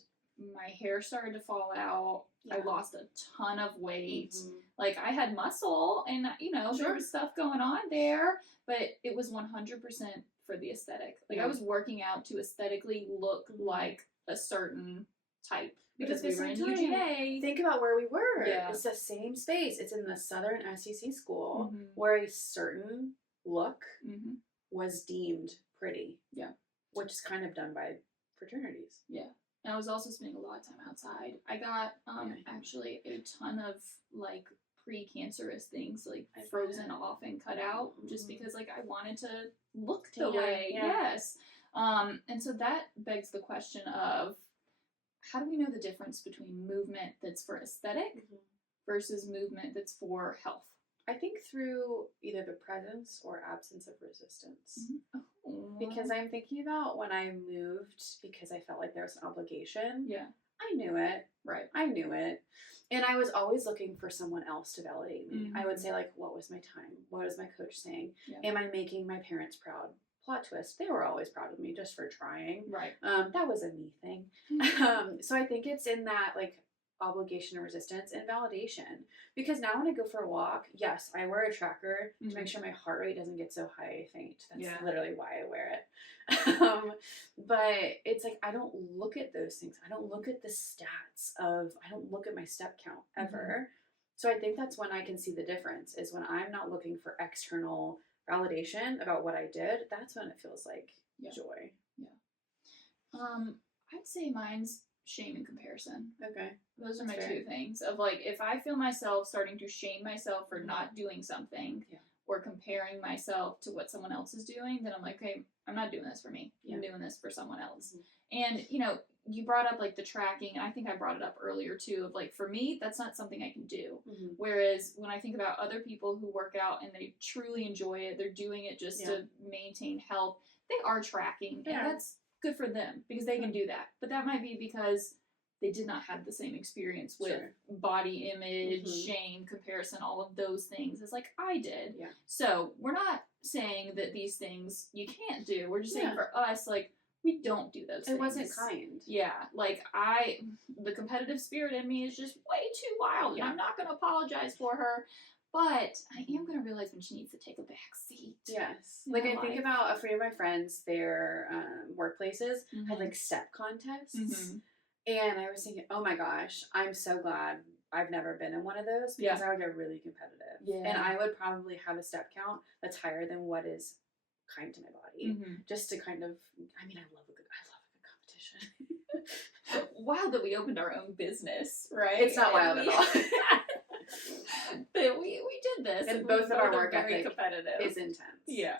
my hair started to fall out. I Yeah. lost a ton of weight. Mhm. Like, I had muscle, and there Sure. was stuff going on there, but it was 100% for the aesthetic. Like, I Yeah. was working out to aesthetically look Mhm. like a certain type But because at we the were in same time, UGA. Think about where we were. Yeah. It's the same space. It's in the Southern SEC school Mhm. where a certain look Mhm. was deemed pretty. Yeah. Which is kind of done by fraternities. Yeah. And I was also spending a lot of time outside. I got actually a ton of like pre-cancerous things like I frozen bet. off and cut out just Mhm. because like I wanted to look the Tan, way. yeah. Yes. And so that begs the question of how do we know the difference between movement that's for aesthetic versus movement that's for health? I think through either the presence or absence of resistance. Oh. Because I'm thinking about when I moved because I felt like there was an obligation. Yeah. I knew it. Right. I knew it. And I was always looking for someone else to validate me. Mhm. I would say, like, what was my time? What was my coach saying? Yeah. Am I making my parents proud? Plot twist. They were always proud of me just for trying. Right. That was a me thing. So I think it's in that, like, obligation and resistance and validation. Because now when I go for a walk, yes, I wear a tracker to make sure my heart rate doesn't get so high I faint. That's literally why I wear it. But it's like I don't look at those things. I don't look at the stats I don't look at my step count ever. So I think that's when I can see the difference is when I'm not looking for external validation about what I did. That's when it feels like joy. I'd say mine's shame and comparison. Okay. Those are my That's two things of like if I feel myself starting to shame myself for not doing something or comparing myself to what someone else is doing, then I'm like, okay, I'm not doing this for me. I'm doing this for someone else. And you brought up like the tracking, and I think I brought it up earlier too, of like for me, that's not something I can do. Whereas when I think about other people who work out and they truly enjoy it, they're doing it just to maintain health, they are tracking. And that's good for them because they can do that. But that might be because they did not have the same experience with body image, shame, comparison, all of those things as like I did. Yeah. So we're not saying that these things you can't do. We're just saying for us, like, we don't do those things. It wasn't kind. Yeah. Like the competitive spirit in me is just way too wild and I'm not going to apologize for her. But I am going to realize when she needs to take a back seat. Yes. Like, I think about a few of my friends, their workplaces had, like, step contests. And I was thinking, oh, my gosh, I'm so glad I've never been in one of those because I would get really competitive. Yeah. And I would probably have a step count that's higher than what is kind to my body. Just to kind of, I love a good competition. Wild that we opened our own business, right? It's not wild at all. But we did this, and both of our work very ethic competitive. is intense. Yeah.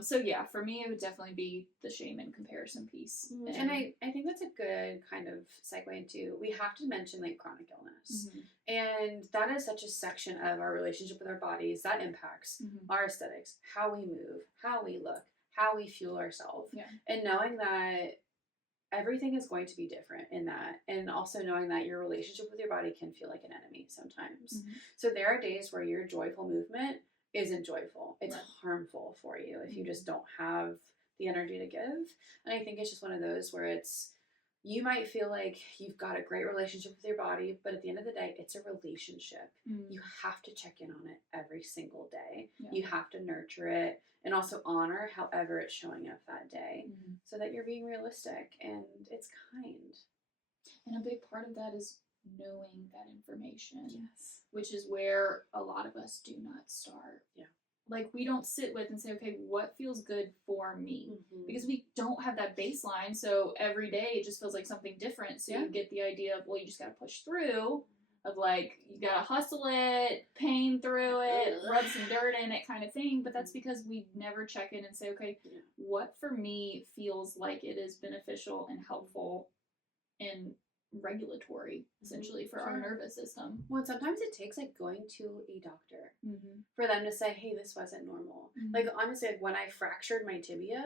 So yeah, for me, it would definitely be the shame and comparison piece. And I think that's a good kind of segue into, we have to mention like chronic illness. And that is such a section of our relationship with our bodies that impacts our aesthetics, how we move, how we look, how we fuel ourselves. And knowing that everything is going to be different in that. And also knowing that your relationship with your body can feel like an enemy sometimes. So there are days where your joyful movement isn't joyful. It's harmful for you if you just don't have the energy to give. And I think it's just one of those where you might feel like you've got a great relationship with your body, but at the end of the day, it's a relationship. You have to check in on it every single day. You have to nurture it and also honor however it's showing up that day so that you're being realistic and it's kind. And a big part of that is knowing that information, which is where a lot of us do not start. Like, we don't sit with and say, okay, what feels good for me? Because we don't have that baseline. So every day it just feels like something different. So you get the idea of, well, you just got to push through, of like, you got to hustle it, pain through it, rub some dirt in it kind of thing. But that's because we never check in and say, okay, what for me feels like it is beneficial and helpful and regulatory, essentially, for our nervous system. Well, sometimes it takes like going to a doctor for them to say, hey, this wasn't normal. Like, honestly, like, when I fractured my tibia,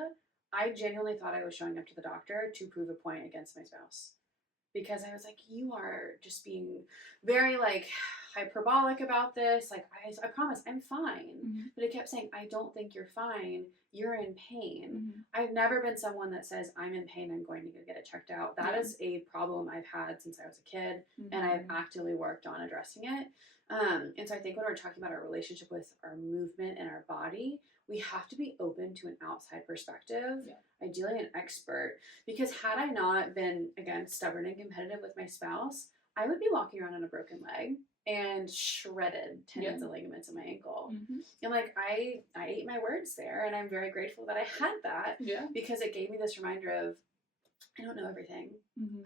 I genuinely thought I was showing up to the doctor to prove a point against my spouse, because I was like, you are just being very like hyperbolic about this. Like, I promise I'm fine. But it kept saying, I don't think you're fine. You're in pain. I've never been someone that says, I'm in pain, I'm going to go get it checked out. That is a problem I've had since I was a kid, and I've actively worked on addressing it. And so I think when we're talking about our relationship with our movement and our body, we have to be open to an outside perspective, ideally an expert, because had I not been, again, stubborn and competitive with my spouse, I would be walking around on a broken leg and shredded tendons and ligaments in my ankle. And like, I ate my words there, and I'm very grateful that I had that, because it gave me this reminder of, I don't know everything.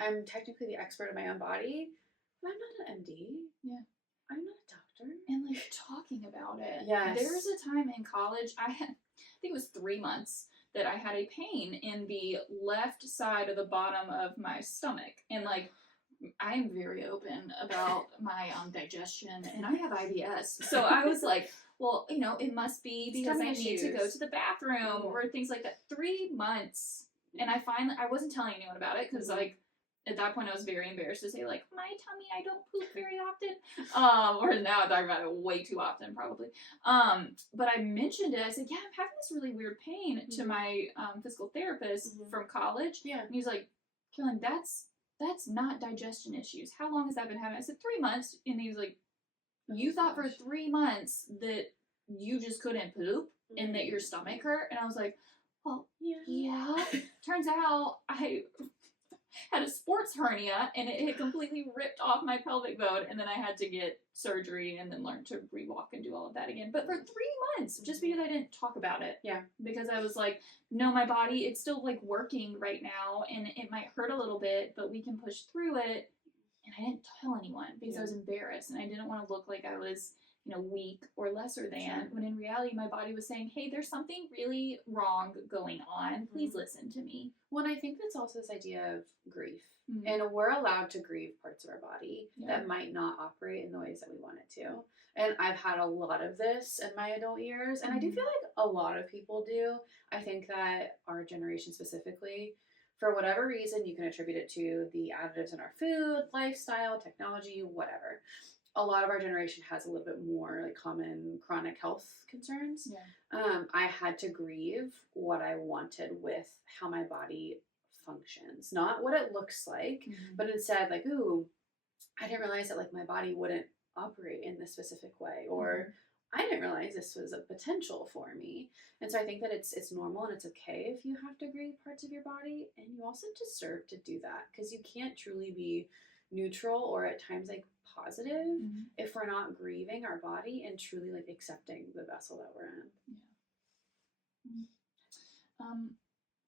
I'm technically the expert of my own body, but I'm not an MD. I'm not a doctor. And like, talking about it. There was a time in college, I think it was 3 months, that I had a pain in the left side of the bottom of my stomach. And like, I'm very open about my digestion, and I have IBS. So I was like, well, you know, it must be because I need to go to the bathroom or things like that. 3 months. And I wasn't telling anyone about it, because like, at that point I was very embarrassed to say, like, my tummy, I don't poop very often. Or now I'm talking about it way too often, probably. But I mentioned it. I said, yeah, I'm having this really weird pain to my physical therapist from college. And he's like, Caroline, that's not digestion issues. How long has that been happening? I said 3 months. And he was like, you thought for 3 months that you just couldn't poop and that your stomach hurt? And I was like, well, yeah. Turns out I had a sports hernia, and it had completely ripped off my pelvic bone, and then I had to get surgery and then learn to re-walk and do all of that again. But for 3 months, just because I didn't talk about it. Because I was like, no, my body, it's still like working right now, and it might hurt a little bit, but we can push through it. And I didn't tell anyone because I was embarrassed, and I didn't want to look like I was, you know, weak or lesser than, when in reality my body was saying, hey, there's something really wrong going on. Please listen to me. Well, and I think that's also this idea of grief. And we're allowed to grieve parts of our body that might not operate in the ways that we want it to. And I've had a lot of this in my adult years, and I do feel like a lot of people do. I think that our generation specifically, for whatever reason, you can attribute it to the additives in our food, lifestyle, technology, whatever. A lot of our generation has a little bit more like common chronic health concerns. I had to grieve what I wanted with how my body functions, not what it looks like, but instead like, ooh, I didn't realize that like my body wouldn't operate in this specific way, or I didn't realize this was a potential for me. And so I think that it's normal and it's okay if you have to grieve parts of your body, and you also deserve to do that, because you can't truly be neutral or at times like positive if we're not grieving our body and truly like accepting the vessel that we're in.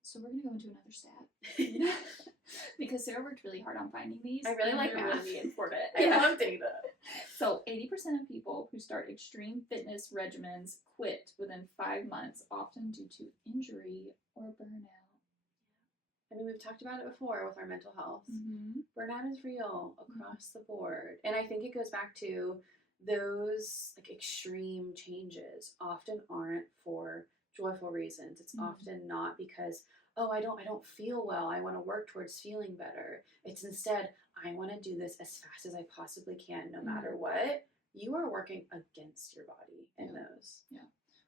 So we're gonna go into another stat because Sarah worked really hard on finding these. I really like math. Really important. I love data. So 80% of people who start extreme fitness regimens quit within 5 months, often due to injury or burnout. I mean, we've talked about it before with our mental health. Burnout is real across the board. And I think it goes back to those like extreme changes often aren't for joyful reasons. It's often not because, oh, I don't feel well, I want to work towards feeling better. It's instead, I want to do this as fast as I possibly can, no matter what. You are working against your body in those. Yeah.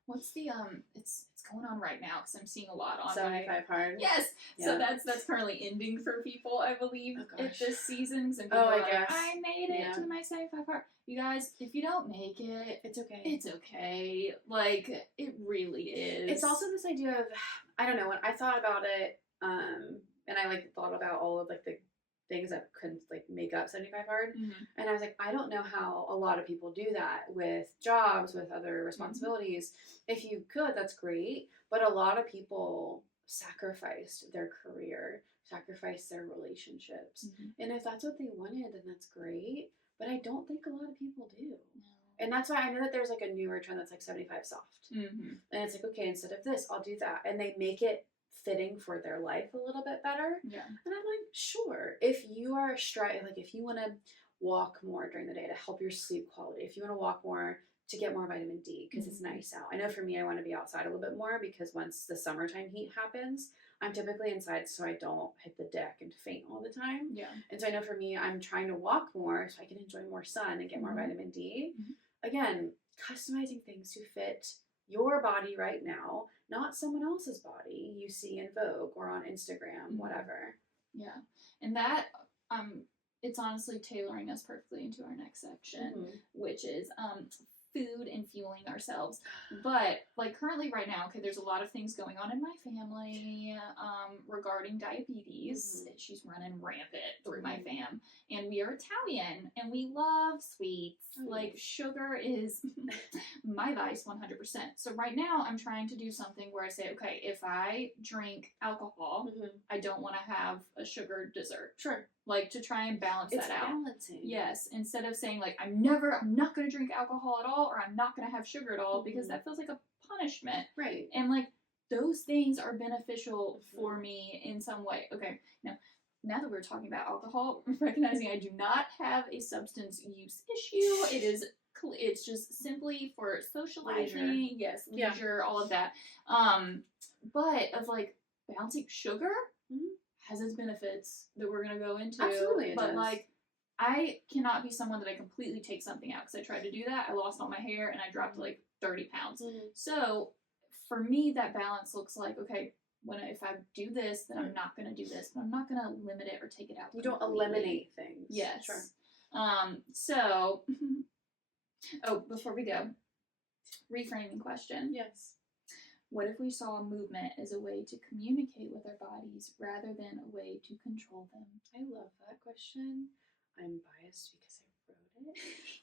What's the it's going on right now because I'm seeing a lot on 75 hard. Yes. Yeah. So that's currently ending for people, I believe, at this season. Some people I are like, guess. I made it to my 75 hard. You guys, if you don't make it, It's okay. It's okay. Like, it really is. It's also this idea of, I don't know, when I thought about it, and I like thought about all of like the things that couldn't like make up 75 hard, and I was like, I don't know how a lot of people do that with jobs, with other responsibilities. If you could, that's great, but a lot of people sacrificed their career, sacrificed their relationships, and if that's what they wanted, then that's great, but I don't think a lot of people do. And that's why I know that there's like a newer trend that's like 75 soft. And it's like, okay, instead of this, I'll do that. And they make it fitting for their life a little bit better. Yeah. And I'm like, sure. If you are like if you want to walk more during the day to help your sleep quality, if you want to walk more to get more vitamin D because it's nice out. I know for me, I want to be outside a little bit more because once the summertime heat happens, I'm typically inside so I don't hit the deck and faint all the time. Yeah. And so I know for me, I'm trying to walk more so I can enjoy more sun and get more vitamin D. Again, customizing things to fit your body right now, not someone else's body you see in Vogue or on Instagram, whatever. Yeah. And that, it's honestly tailoring us perfectly into our next section, which is food and fueling ourselves. But like currently right now, okay, there's a lot of things going on in my family regarding diabetes. She's running rampant through my fam. And we are Italian and we love sweets. Like sugar is my vice 100%. So right now I'm trying to do something where I say, okay, if I drink alcohol, I don't want to have a sugar dessert. Sure. Like to try and balance that out. Balancing. Yes. Instead of saying like, I'm not going to drink alcohol at all, or I'm not going to have sugar at all, because that feels like a punishment. Right. And like those things are beneficial for me in some way. Okay. Now that we're talking about alcohol, recognizing I do not have a substance use issue. It's just simply for socializing. Yes. Leisure, all of that. But of like balancing sugar has its benefits that we're going to go into. Absolutely. But like, I cannot be someone that I completely take something out, because I tried to do that. I lost all my hair and I dropped like 30 pounds. So for me, that balance looks like, okay, if I do this, then I'm not going to do this, but I'm not going to limit it or take it out. You don't eliminate things. Yes. Sure. So, before we go, reframing question. Yes. What if we saw movement as a way to communicate with our bodies rather than a way to control them? I love that question. I'm biased because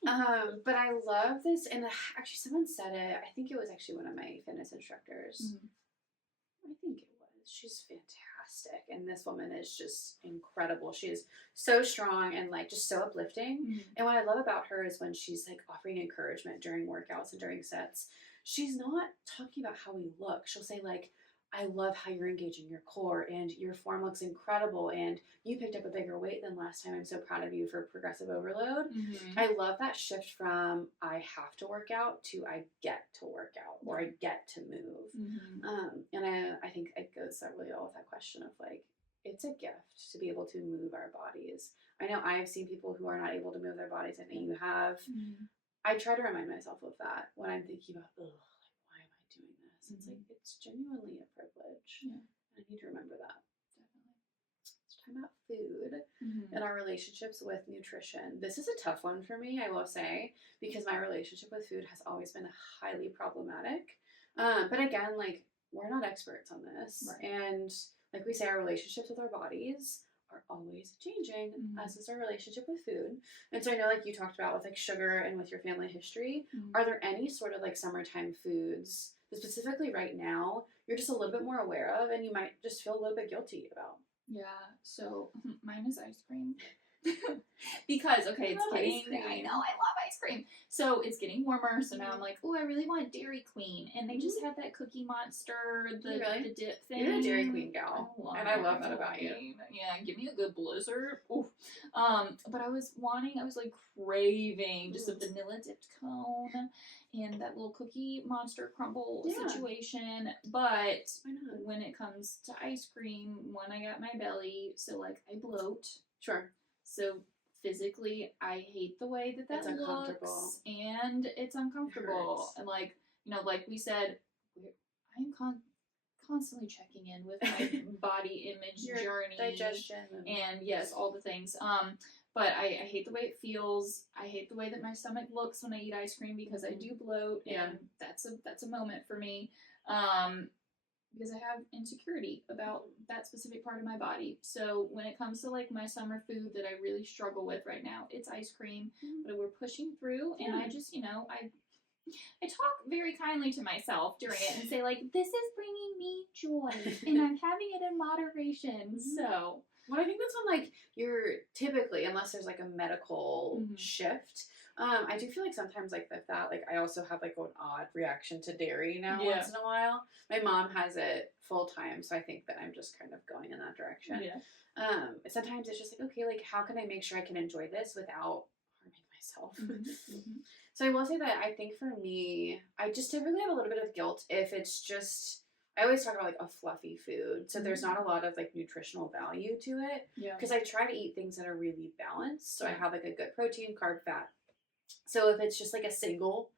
I wrote it. But I love this. And actually, someone said it. I think it was actually one of my fitness instructors. I think it was. She's fantastic. And this woman is just incredible. She is so strong and like just so uplifting. And what I love about her is when she's like offering encouragement during workouts and during sets, she's not talking about how we look. She'll say like, I love how you're engaging your core and your form looks incredible and you picked up a bigger weight than last time. I'm so proud of you for progressive overload. I love that shift from I have to work out to I get to work out or I get to move. And I think it goes really well with that question of like, it's a gift to be able to move our bodies. I know I have seen people who are not able to move their bodies. I know you have. I try to remind myself of that when I'm thinking about, like, why am I doing this? It's like, it's genuinely a privilege. I need to remember that. Definitely. Let's talk about food and our relationships with nutrition. This is a tough one for me, I will say, because my relationship with food has always been highly problematic. But again, like, we're not experts on this. And like we say, our relationships with our bodies are always changing, as is our relationship with food. And so I know, like you talked about with like sugar and with your family history, are there any sort of like summertime foods that specifically right now you're just a little bit more aware of and you might just feel a little bit guilty about? Yeah, so mine is ice cream. Because, okay, it's love ice getting, cream. I know, I love ice cream. So it's getting warmer, so now I'm like, oh, I really want Dairy Queen. And they just had that Cookie Monster, the dip thing. You're a Dairy Queen gal, and I love that about you. Yeah, give me a good Blizzard. Oof. But I was like craving just a vanilla dipped cone and that little Cookie Monster crumble situation. But when it comes to ice cream, one, I got my belly, so like I bloat. Sure. So physically, I hate the way that looks, and it's uncomfortable. And like, you know, like we said, I'm constantly checking in with my body image journey, digestion, and yes, all the things. But I hate the way it feels. I hate the way that my stomach looks when I eat ice cream because I do bloat, and that's a moment for me. Because I have insecurity about that specific part of my body. So when it comes to like my summer food that I really struggle with right now, it's ice cream. But we're pushing through, and I just, you know, I talk very kindly to myself during it and say like, this is bringing me joy, and I'm having it in moderation. So. Well, I think that's when like you're typically, unless there's like a medical shift. I do feel like sometimes like that, like I also have like an odd reaction to dairy now once in a while. My mom has it full time, so I think that I'm just kind of going in that direction. Yeah. Sometimes it's just like, okay, like how can I make sure I can enjoy this without harming myself? So I will say that I think for me, I just typically have a little bit of guilt if it's just, I always talk about like a fluffy food. So there's not a lot of like nutritional value to it. Yeah. Because I try to eat things that are really balanced. So I have like a good protein, carb, fat. So if it's just like a single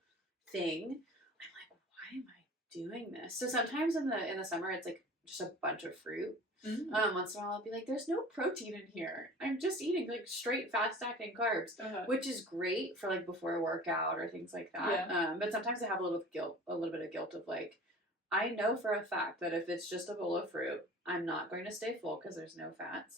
thing, I'm like, why am I doing this? So sometimes in the summer, it's like just a bunch of fruit. Once in a while, I'll be like, there's no protein in here. I'm just eating like straight fast acting carbs, which is great for like before a workout or things like that. Yeah. But sometimes I have a little bit of guilt of like, I know for a fact that if it's just a bowl of fruit, I'm not going to stay full because there's no fats,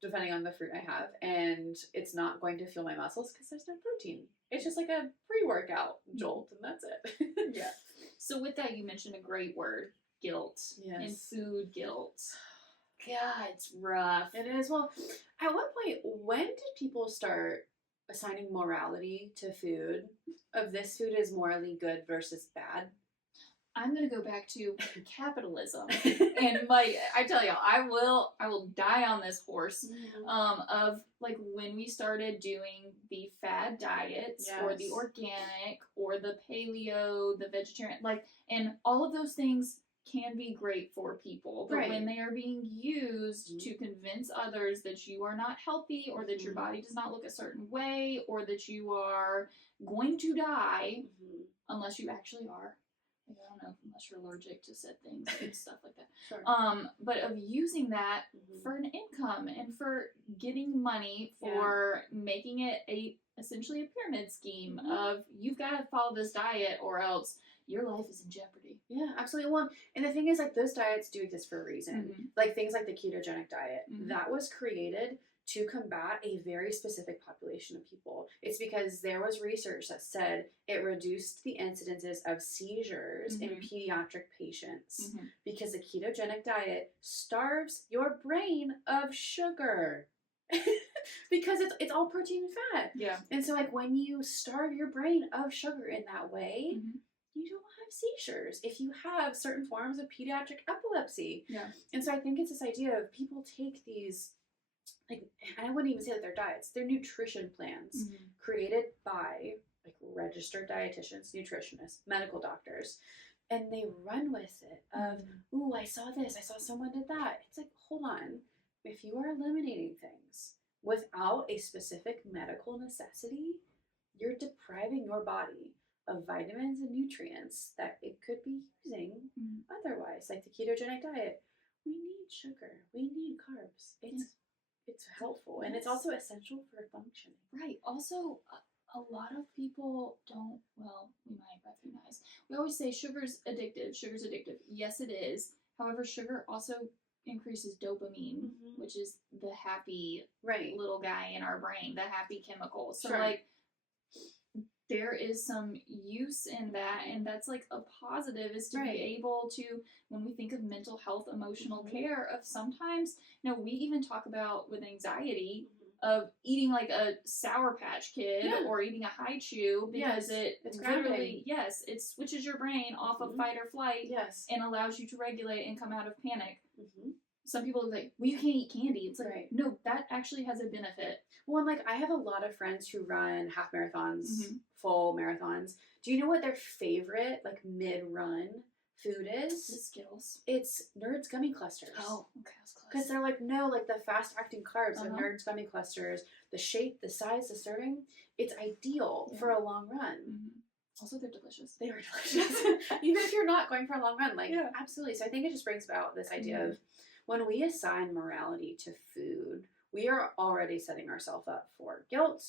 depending on the fruit I have. And it's not going to fuel my muscles because there's no protein. It's just like a pre-workout jolt, and that's it. Yeah. So with that, you mentioned a great word, guilt. Yes. And food guilt. God, it's rough. It is. Well, at what point, when did people start assigning morality to food? Of this food is morally good versus bad? I'm gonna go back to capitalism, and like I tell you, I will die on this horse. Of like when we started doing the fad diets, or the organic, or the paleo, the vegetarian, like, and all of those things can be great for people, but when they are being used to convince others that you are not healthy, or that your body does not look a certain way, or that you are going to die, unless you actually are. I don't know, unless you're allergic to said things and stuff like that. Sure. But of using that for an income and for getting money for making it essentially a pyramid scheme of you've got to follow this diet or else your life is in jeopardy. Yeah, absolutely. Well, and the thing is, like, those diets do exist for a reason. Like things like the ketogenic diet, that was created to combat a very specific population of people. It's because there was research that said it reduced the incidences of seizures in pediatric patients because the ketogenic diet starves your brain of sugar. Because it's all protein and fat. Yeah. And so like when you starve your brain of sugar in that way, you don't have seizures if you have certain forms of pediatric epilepsy. Yeah. And so I think it's this idea of people take these, like, I wouldn't even say that they're diets, they're nutrition plans created by like registered dietitians, nutritionists, medical doctors, and they run with it of, ooh, I saw this, I saw someone did that. It's like, hold on, if you are eliminating things without a specific medical necessity, you're depriving your body of vitamins and nutrients that it could be using otherwise, like the ketogenic diet. We need sugar, we need carbs. It's helpful, and it's also essential for functioning. Right. Also, a lot of people don't, well, we might recognize. We always say sugar's addictive. Sugar's addictive. Yes, it is. However, sugar also increases dopamine, which is the happy little guy in our brain, the happy chemical. So, like, there is some use in that, and that's like a positive, is to be able to, when we think of mental health, emotional care, of sometimes, you know, we even talk about with anxiety, of eating like a Sour Patch Kid Yeah. or eating a High Chew because It's literally, it switches your brain off of fight or flight and allows you to regulate and come out of panic. Some people are like, well, you can't eat candy. It's like, no, that actually has a benefit. Well, and like I have a lot of friends who run half marathons, full marathons. Do you know what their favorite like mid-run food is? The Skittles. It's Nerds gummy clusters. Oh, okay, that's close. Because they're like, no, like the fast-acting carbs of Nerds gummy clusters, the shape, the size, the serving, it's ideal for a long run. Also, they're delicious. They are delicious. Even if you're not going for a long run, like absolutely. So I think it just brings about this idea of when we assign morality to food, we are already setting ourselves up for guilt,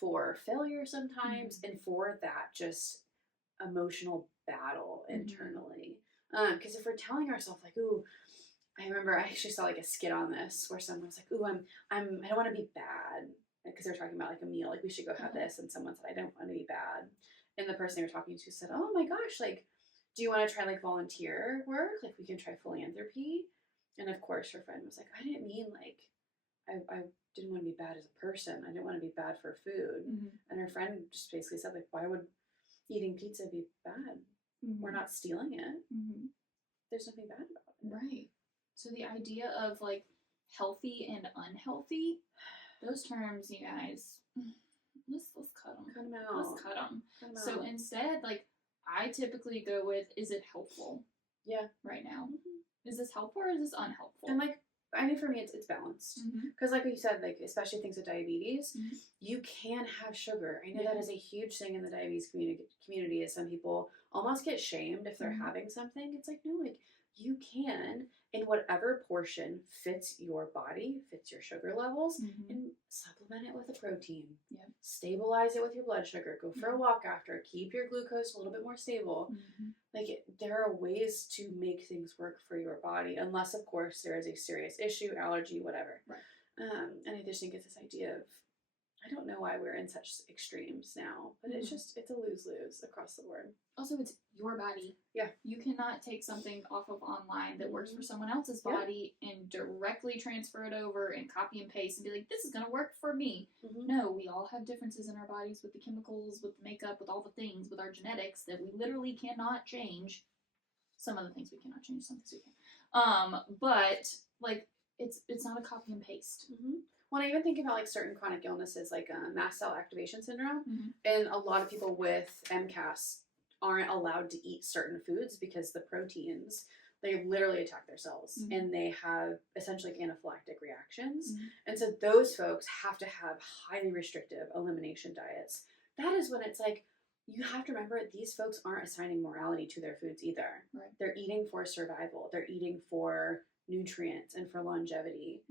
for failure sometimes, and for that just emotional battle internally. Because if we're telling ourselves like, ooh, I remember I actually saw like a skit on this where someone was like, ooh, I don't want to be bad, because they're talking about like a meal, like we should go have this, and someone said, I don't want to be bad, and the person they were talking to said, oh my gosh, like, do you want to try like volunteer work? Like we can try philanthropy. And of course her friend was like, I didn't mean like I didn't want to be bad as a person. I didn't want to be bad for food. And her friend just basically said like, why would eating pizza be bad? We're not stealing it. There's nothing bad about it. Right. So the idea of like healthy and unhealthy, those terms, you guys, let's cut them. Cut them out. Let's cut them. So instead, like I typically go with, is it helpful? Yeah. Right now. Is this helpful or is this unhelpful? And like, I mean, for me, it's balanced. Because like you said, like, especially things with diabetes, you can have sugar. I know that is a huge thing in the diabetes community is some people almost get shamed if they're having something. It's like, no, like, you can, in whatever portion fits your body, fits your sugar levels, and supplement it with a protein. Stabilize it with your blood sugar. Go for a walk after. Keep your glucose a little bit more stable. Like, there are ways to make things work for your body, unless, of course, there is a serious issue, allergy, whatever. And I just think it's this idea of, I don't know why we're in such extremes now, but it's a lose-lose across the board. Also, it's your body. Yeah. You cannot take something off of online that works for someone else's body and directly transfer it over and copy and paste and be like, this is going to work for me. No, we all have differences in our bodies with the chemicals, with the makeup, with all the things, with our genetics that we literally cannot change. Some of the things we cannot change, some things we can. But, like, it's not a copy and paste. When I even think about like certain chronic illnesses like mast cell activation syndrome, and a lot of people with MCAS aren't allowed to eat certain foods because the proteins, they literally attack their cells and they have essentially anaphylactic reactions. And so those folks have to have highly restrictive elimination diets. That is when it's like, you have to remember these folks aren't assigning morality to their foods either. They're eating for survival. They're eating for nutrients and for longevity.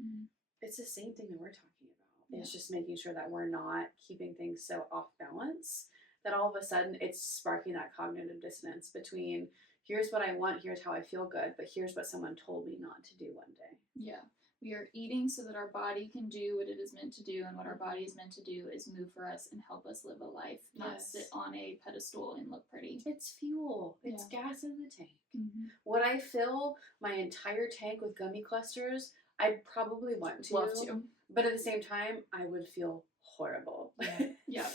It's the same thing that we're talking about. It's just making sure that we're not keeping things so off balance that all of a sudden it's sparking that cognitive dissonance between here's what I want, here's how I feel good, but here's what someone told me not to do one day. Yeah. We are eating so that our body can do what it is meant to do, and what our body is meant to do is move for us and help us live a life, not sit on a pedestal and look pretty. It's fuel. It's gas in the tank. Would I fill my entire tank with gummy clusters? I'd probably want to. Love to. But at the same time, I would feel horrible. Yeah.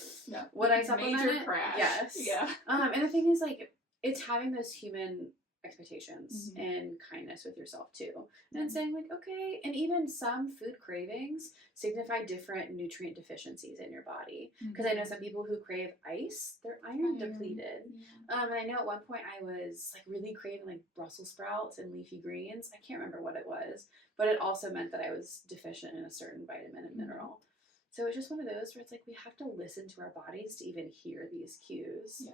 Would I supplement Major it? crash. Yes. Yeah. And the thing is, like, it's having those human expectations and kindness with yourself too, and saying like, okay, and even some food cravings signify different nutrient deficiencies in your body, because I know some people who crave ice, they're iron depleted. And I know at one point I was like really craving like Brussels sprouts and leafy greens. I can't remember what it was, but it also meant that I was deficient in a certain vitamin and mineral. So it's just one of those where it's like we have to listen to our bodies to even hear these cues.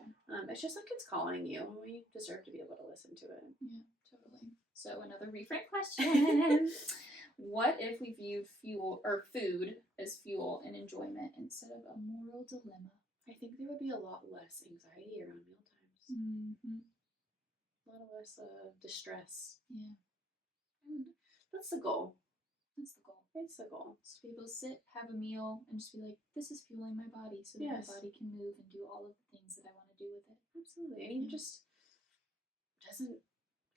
It's just like it's calling you, and we deserve to be able to listen to it. Yeah, totally. So another reframe question. What if we viewed fuel or food as fuel and enjoyment instead of a moral dilemma? I think there would be a lot less anxiety around mealtimes. A lot less distress. Yeah. That's the goal. That's the goal. It's the goal. Just to be able to sit, have a meal, and just be like, this is fueling my body so that my body can move and do all of the things that I want to do with it. Absolutely. And even just doesn't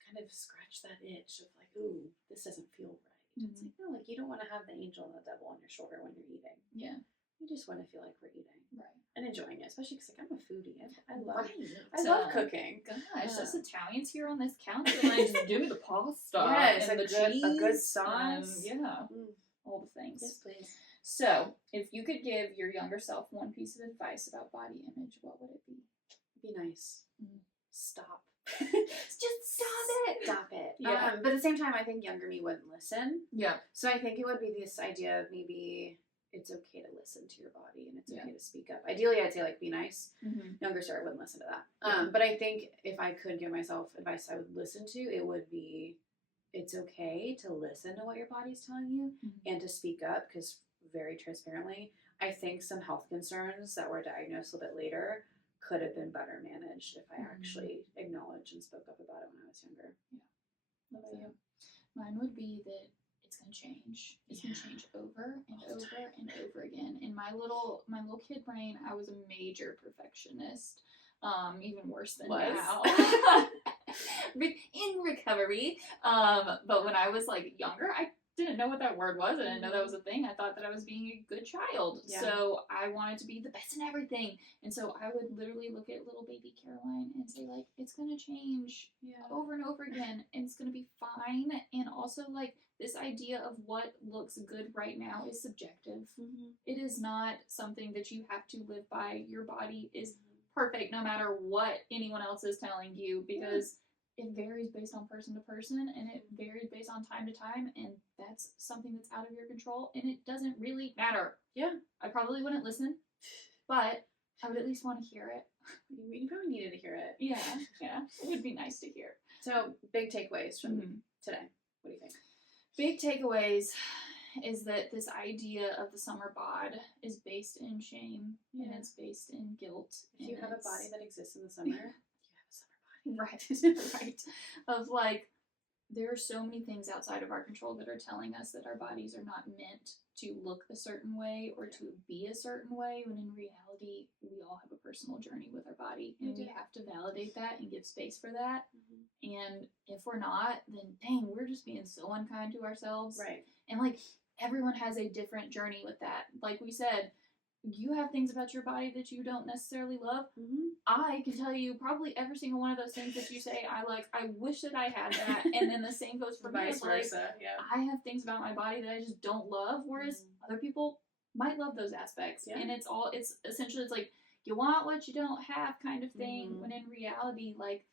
kind of scratch that itch of like, ooh, this doesn't feel right. It's like, no, like you don't want to have the angel and the devil on your shoulder when you're eating. Yeah. You just want to feel like we're eating. Right. And enjoying it, especially because like I'm a foodie. I love Right. I love cooking. Gosh, us Italians here on this couch are like, just give me the pasta. Yes, and a the good cheese. sauce. Yeah. All the things. Yes, please. So, if you could give your younger self one piece of advice about body image, what would it be? Be nice. Stop. Just stop it. Stop it. Yeah. But at the same time, I think younger me wouldn't listen. Yeah. So I think it would be this idea of maybe it's okay to listen to your body and it's okay to speak up. Ideally, I'd say like be nice. Younger Sarah wouldn't listen to that. But I think if I could give myself advice I would listen to, it would be it's okay to listen to what your body's telling you and to speak up because very transparently, I think some health concerns that were diagnosed a little bit later could have been better managed if I actually acknowledged and spoke up about it when I was younger. Yeah. What about you? Mine would be that it's gonna change. It's gonna change over and over and over again. In my little kid brain, I was a major perfectionist. Even worse than now. In recovery. But when I was like younger, I didn't know what that word was. I didn't know that was a thing. I thought that I was being a good child. Yeah. So I wanted to be the best in everything. And so I would literally look at little baby Caroline and say, like, it's going to change over and over again. And it's going to be fine. And also, like, this idea of what looks good right now is subjective. It is not something that you have to live by. Your body is perfect no matter what anyone else is telling you because it varies based on person to person and it varies based on time to time and that's something that's out of your control and it doesn't really matter. Yeah. I probably wouldn't listen, but I would at least want to hear it. You probably needed to hear it. Yeah. It would be nice to hear. So, big takeaways from today. What do you think? Big takeaways is that this idea of the summer bod is based in shame and it's based in guilt. If you have a body that exists in the summer, you have a summer body. Right. Of like, there are so many things outside of our control that are telling us that our bodies are not meant to look a certain way or to be a certain way, when in reality, we all have a personal journey with our body and we have to validate that and give space for that. And if we're not, then dang, we're just being so unkind to ourselves. Right. And like, everyone has a different journey with that. Like we said, you have things about your body that you don't necessarily love. I can tell you probably every single one of those things that you say, I wish that I had that. And then the same goes for vice versa. Like, I have things about my body that I just don't love, whereas other people might love those aspects. And it's essentially, it's like, you want what you don't have kind of thing, when in reality, like,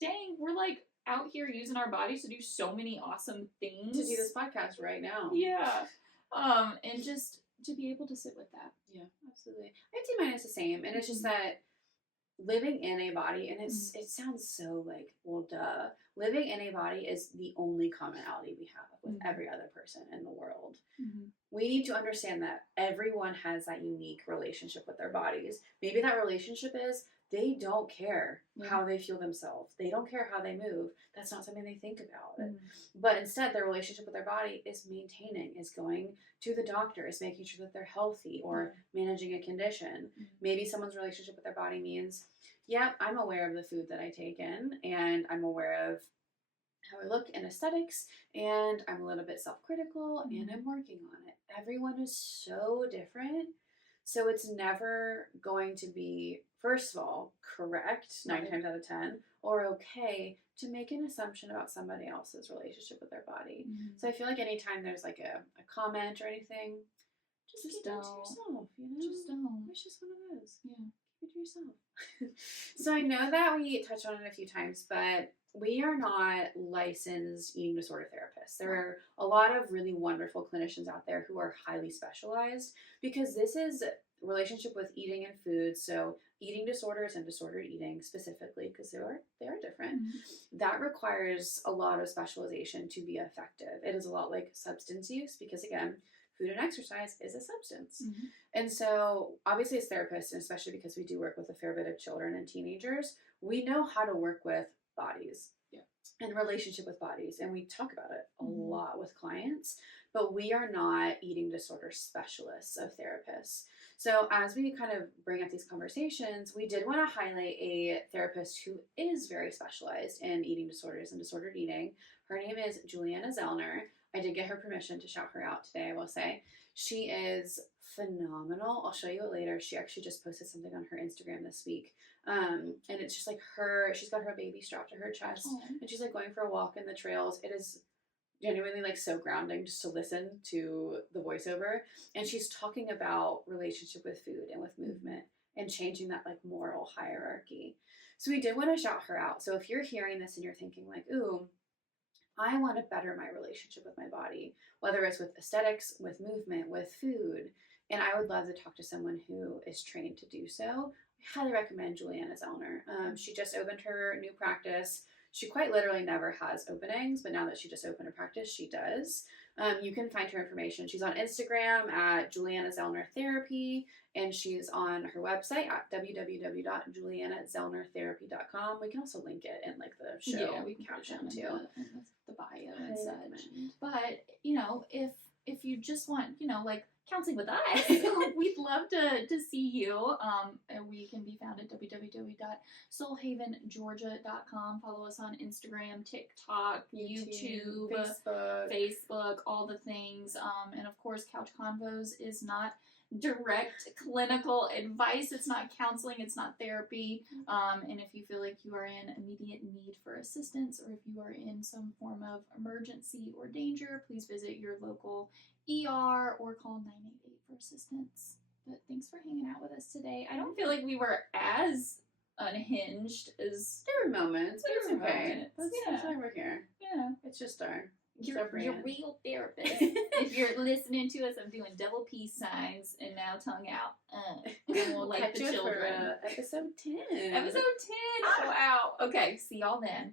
dang, we're like out here using our bodies to do so many awesome things. To do this podcast right now. Yeah. And just to be able to sit with that. Yeah, absolutely. I'd say mine is the same. And it's just that living in a body, and it sounds so like, well, duh. Living in a body is the only commonality we have with every other person in the world. We need to understand that everyone has that unique relationship with their bodies. Maybe that relationship is they don't care how they feel themselves. They don't care how they move. That's not something they think about. But instead, their relationship with their body is maintaining, is going to the doctor, is making sure that they're healthy or managing a condition. Maybe someone's relationship with their body means, I'm aware of the food that I take in, and I'm aware of how I look in aesthetics, and I'm a little bit self-critical, and I'm working on it. Everyone is so different. So it's never going to be, first of all, correct 9 times out of 10, or okay to make an assumption about somebody else's relationship with their body. So I feel like anytime there's like a comment or anything, just keep it to yourself, you know? Just don't. It's just one of those. Yeah. Keep it to yourself. So I know that we touched on it a few times, but we are not licensed eating disorder therapists. There are a lot of really wonderful clinicians out there who are highly specialized, because this is relationship with eating and food. So eating disorders and disordered eating specifically, because they are different. That requires a lot of specialization to be effective. It is a lot like substance use, because again, food and exercise is a substance. And so obviously as therapists, and especially because we do work with a fair bit of children and teenagers, we know how to work with bodies and relationship with bodies. And we talk about it a lot with clients, but we are not eating disorder specialists of therapists. So as we kind of bring up these conversations, we did want to highlight a therapist who is very specialized in eating disorders and disordered eating. Her name is Juliana Zellner. I did get her permission to shout her out today, I will say. She is phenomenal. I'll show you it later. She actually just posted something on her Instagram this week. And it's just like she's got her baby strapped to her chest, and she's like going for a walk in the trails. It is genuinely like so grounding just to listen to the voiceover. And she's talking about relationship with food and with movement and changing that like moral hierarchy. So we did want to shout her out. So if you're hearing this and you're thinking like, ooh, I want to better my relationship with my body, whether it's with aesthetics, with movement, with food, and I would love to talk to someone who is trained to do so, I highly recommend Juliana Zellner. She just opened her new practice. She quite literally never has openings, but now that she just opened a practice, she does. You can find her information. She's on Instagram at Juliana Zellner Therapy, and she's on her website at www.julianazellnertherapy.com. We can also link it in like the show we can caption too, too. in the bio and such. But if you just want like counseling with us, we'd love to see you. And we can be found at www.soulhavengeorgia.com. Follow us on Instagram, TikTok, YouTube, Facebook, all the things. And of course, Couch Convos is not direct clinical advice. It's not counseling. It's not therapy. And if you feel like you are in immediate need for assistance, or if you are in some form of emergency or danger, please visit your local ER or call 988 for assistance. But thanks for hanging out with us today. I don't feel like we were as unhinged as there were moments. But it's okay. That's why we're here. Yeah. It's just our You're real therapist. If you're listening to us, I'm doing double peace signs and now tongue out. And we'll like the children. For, episode 10. Episode 10. Wow. Okay. See y'all then.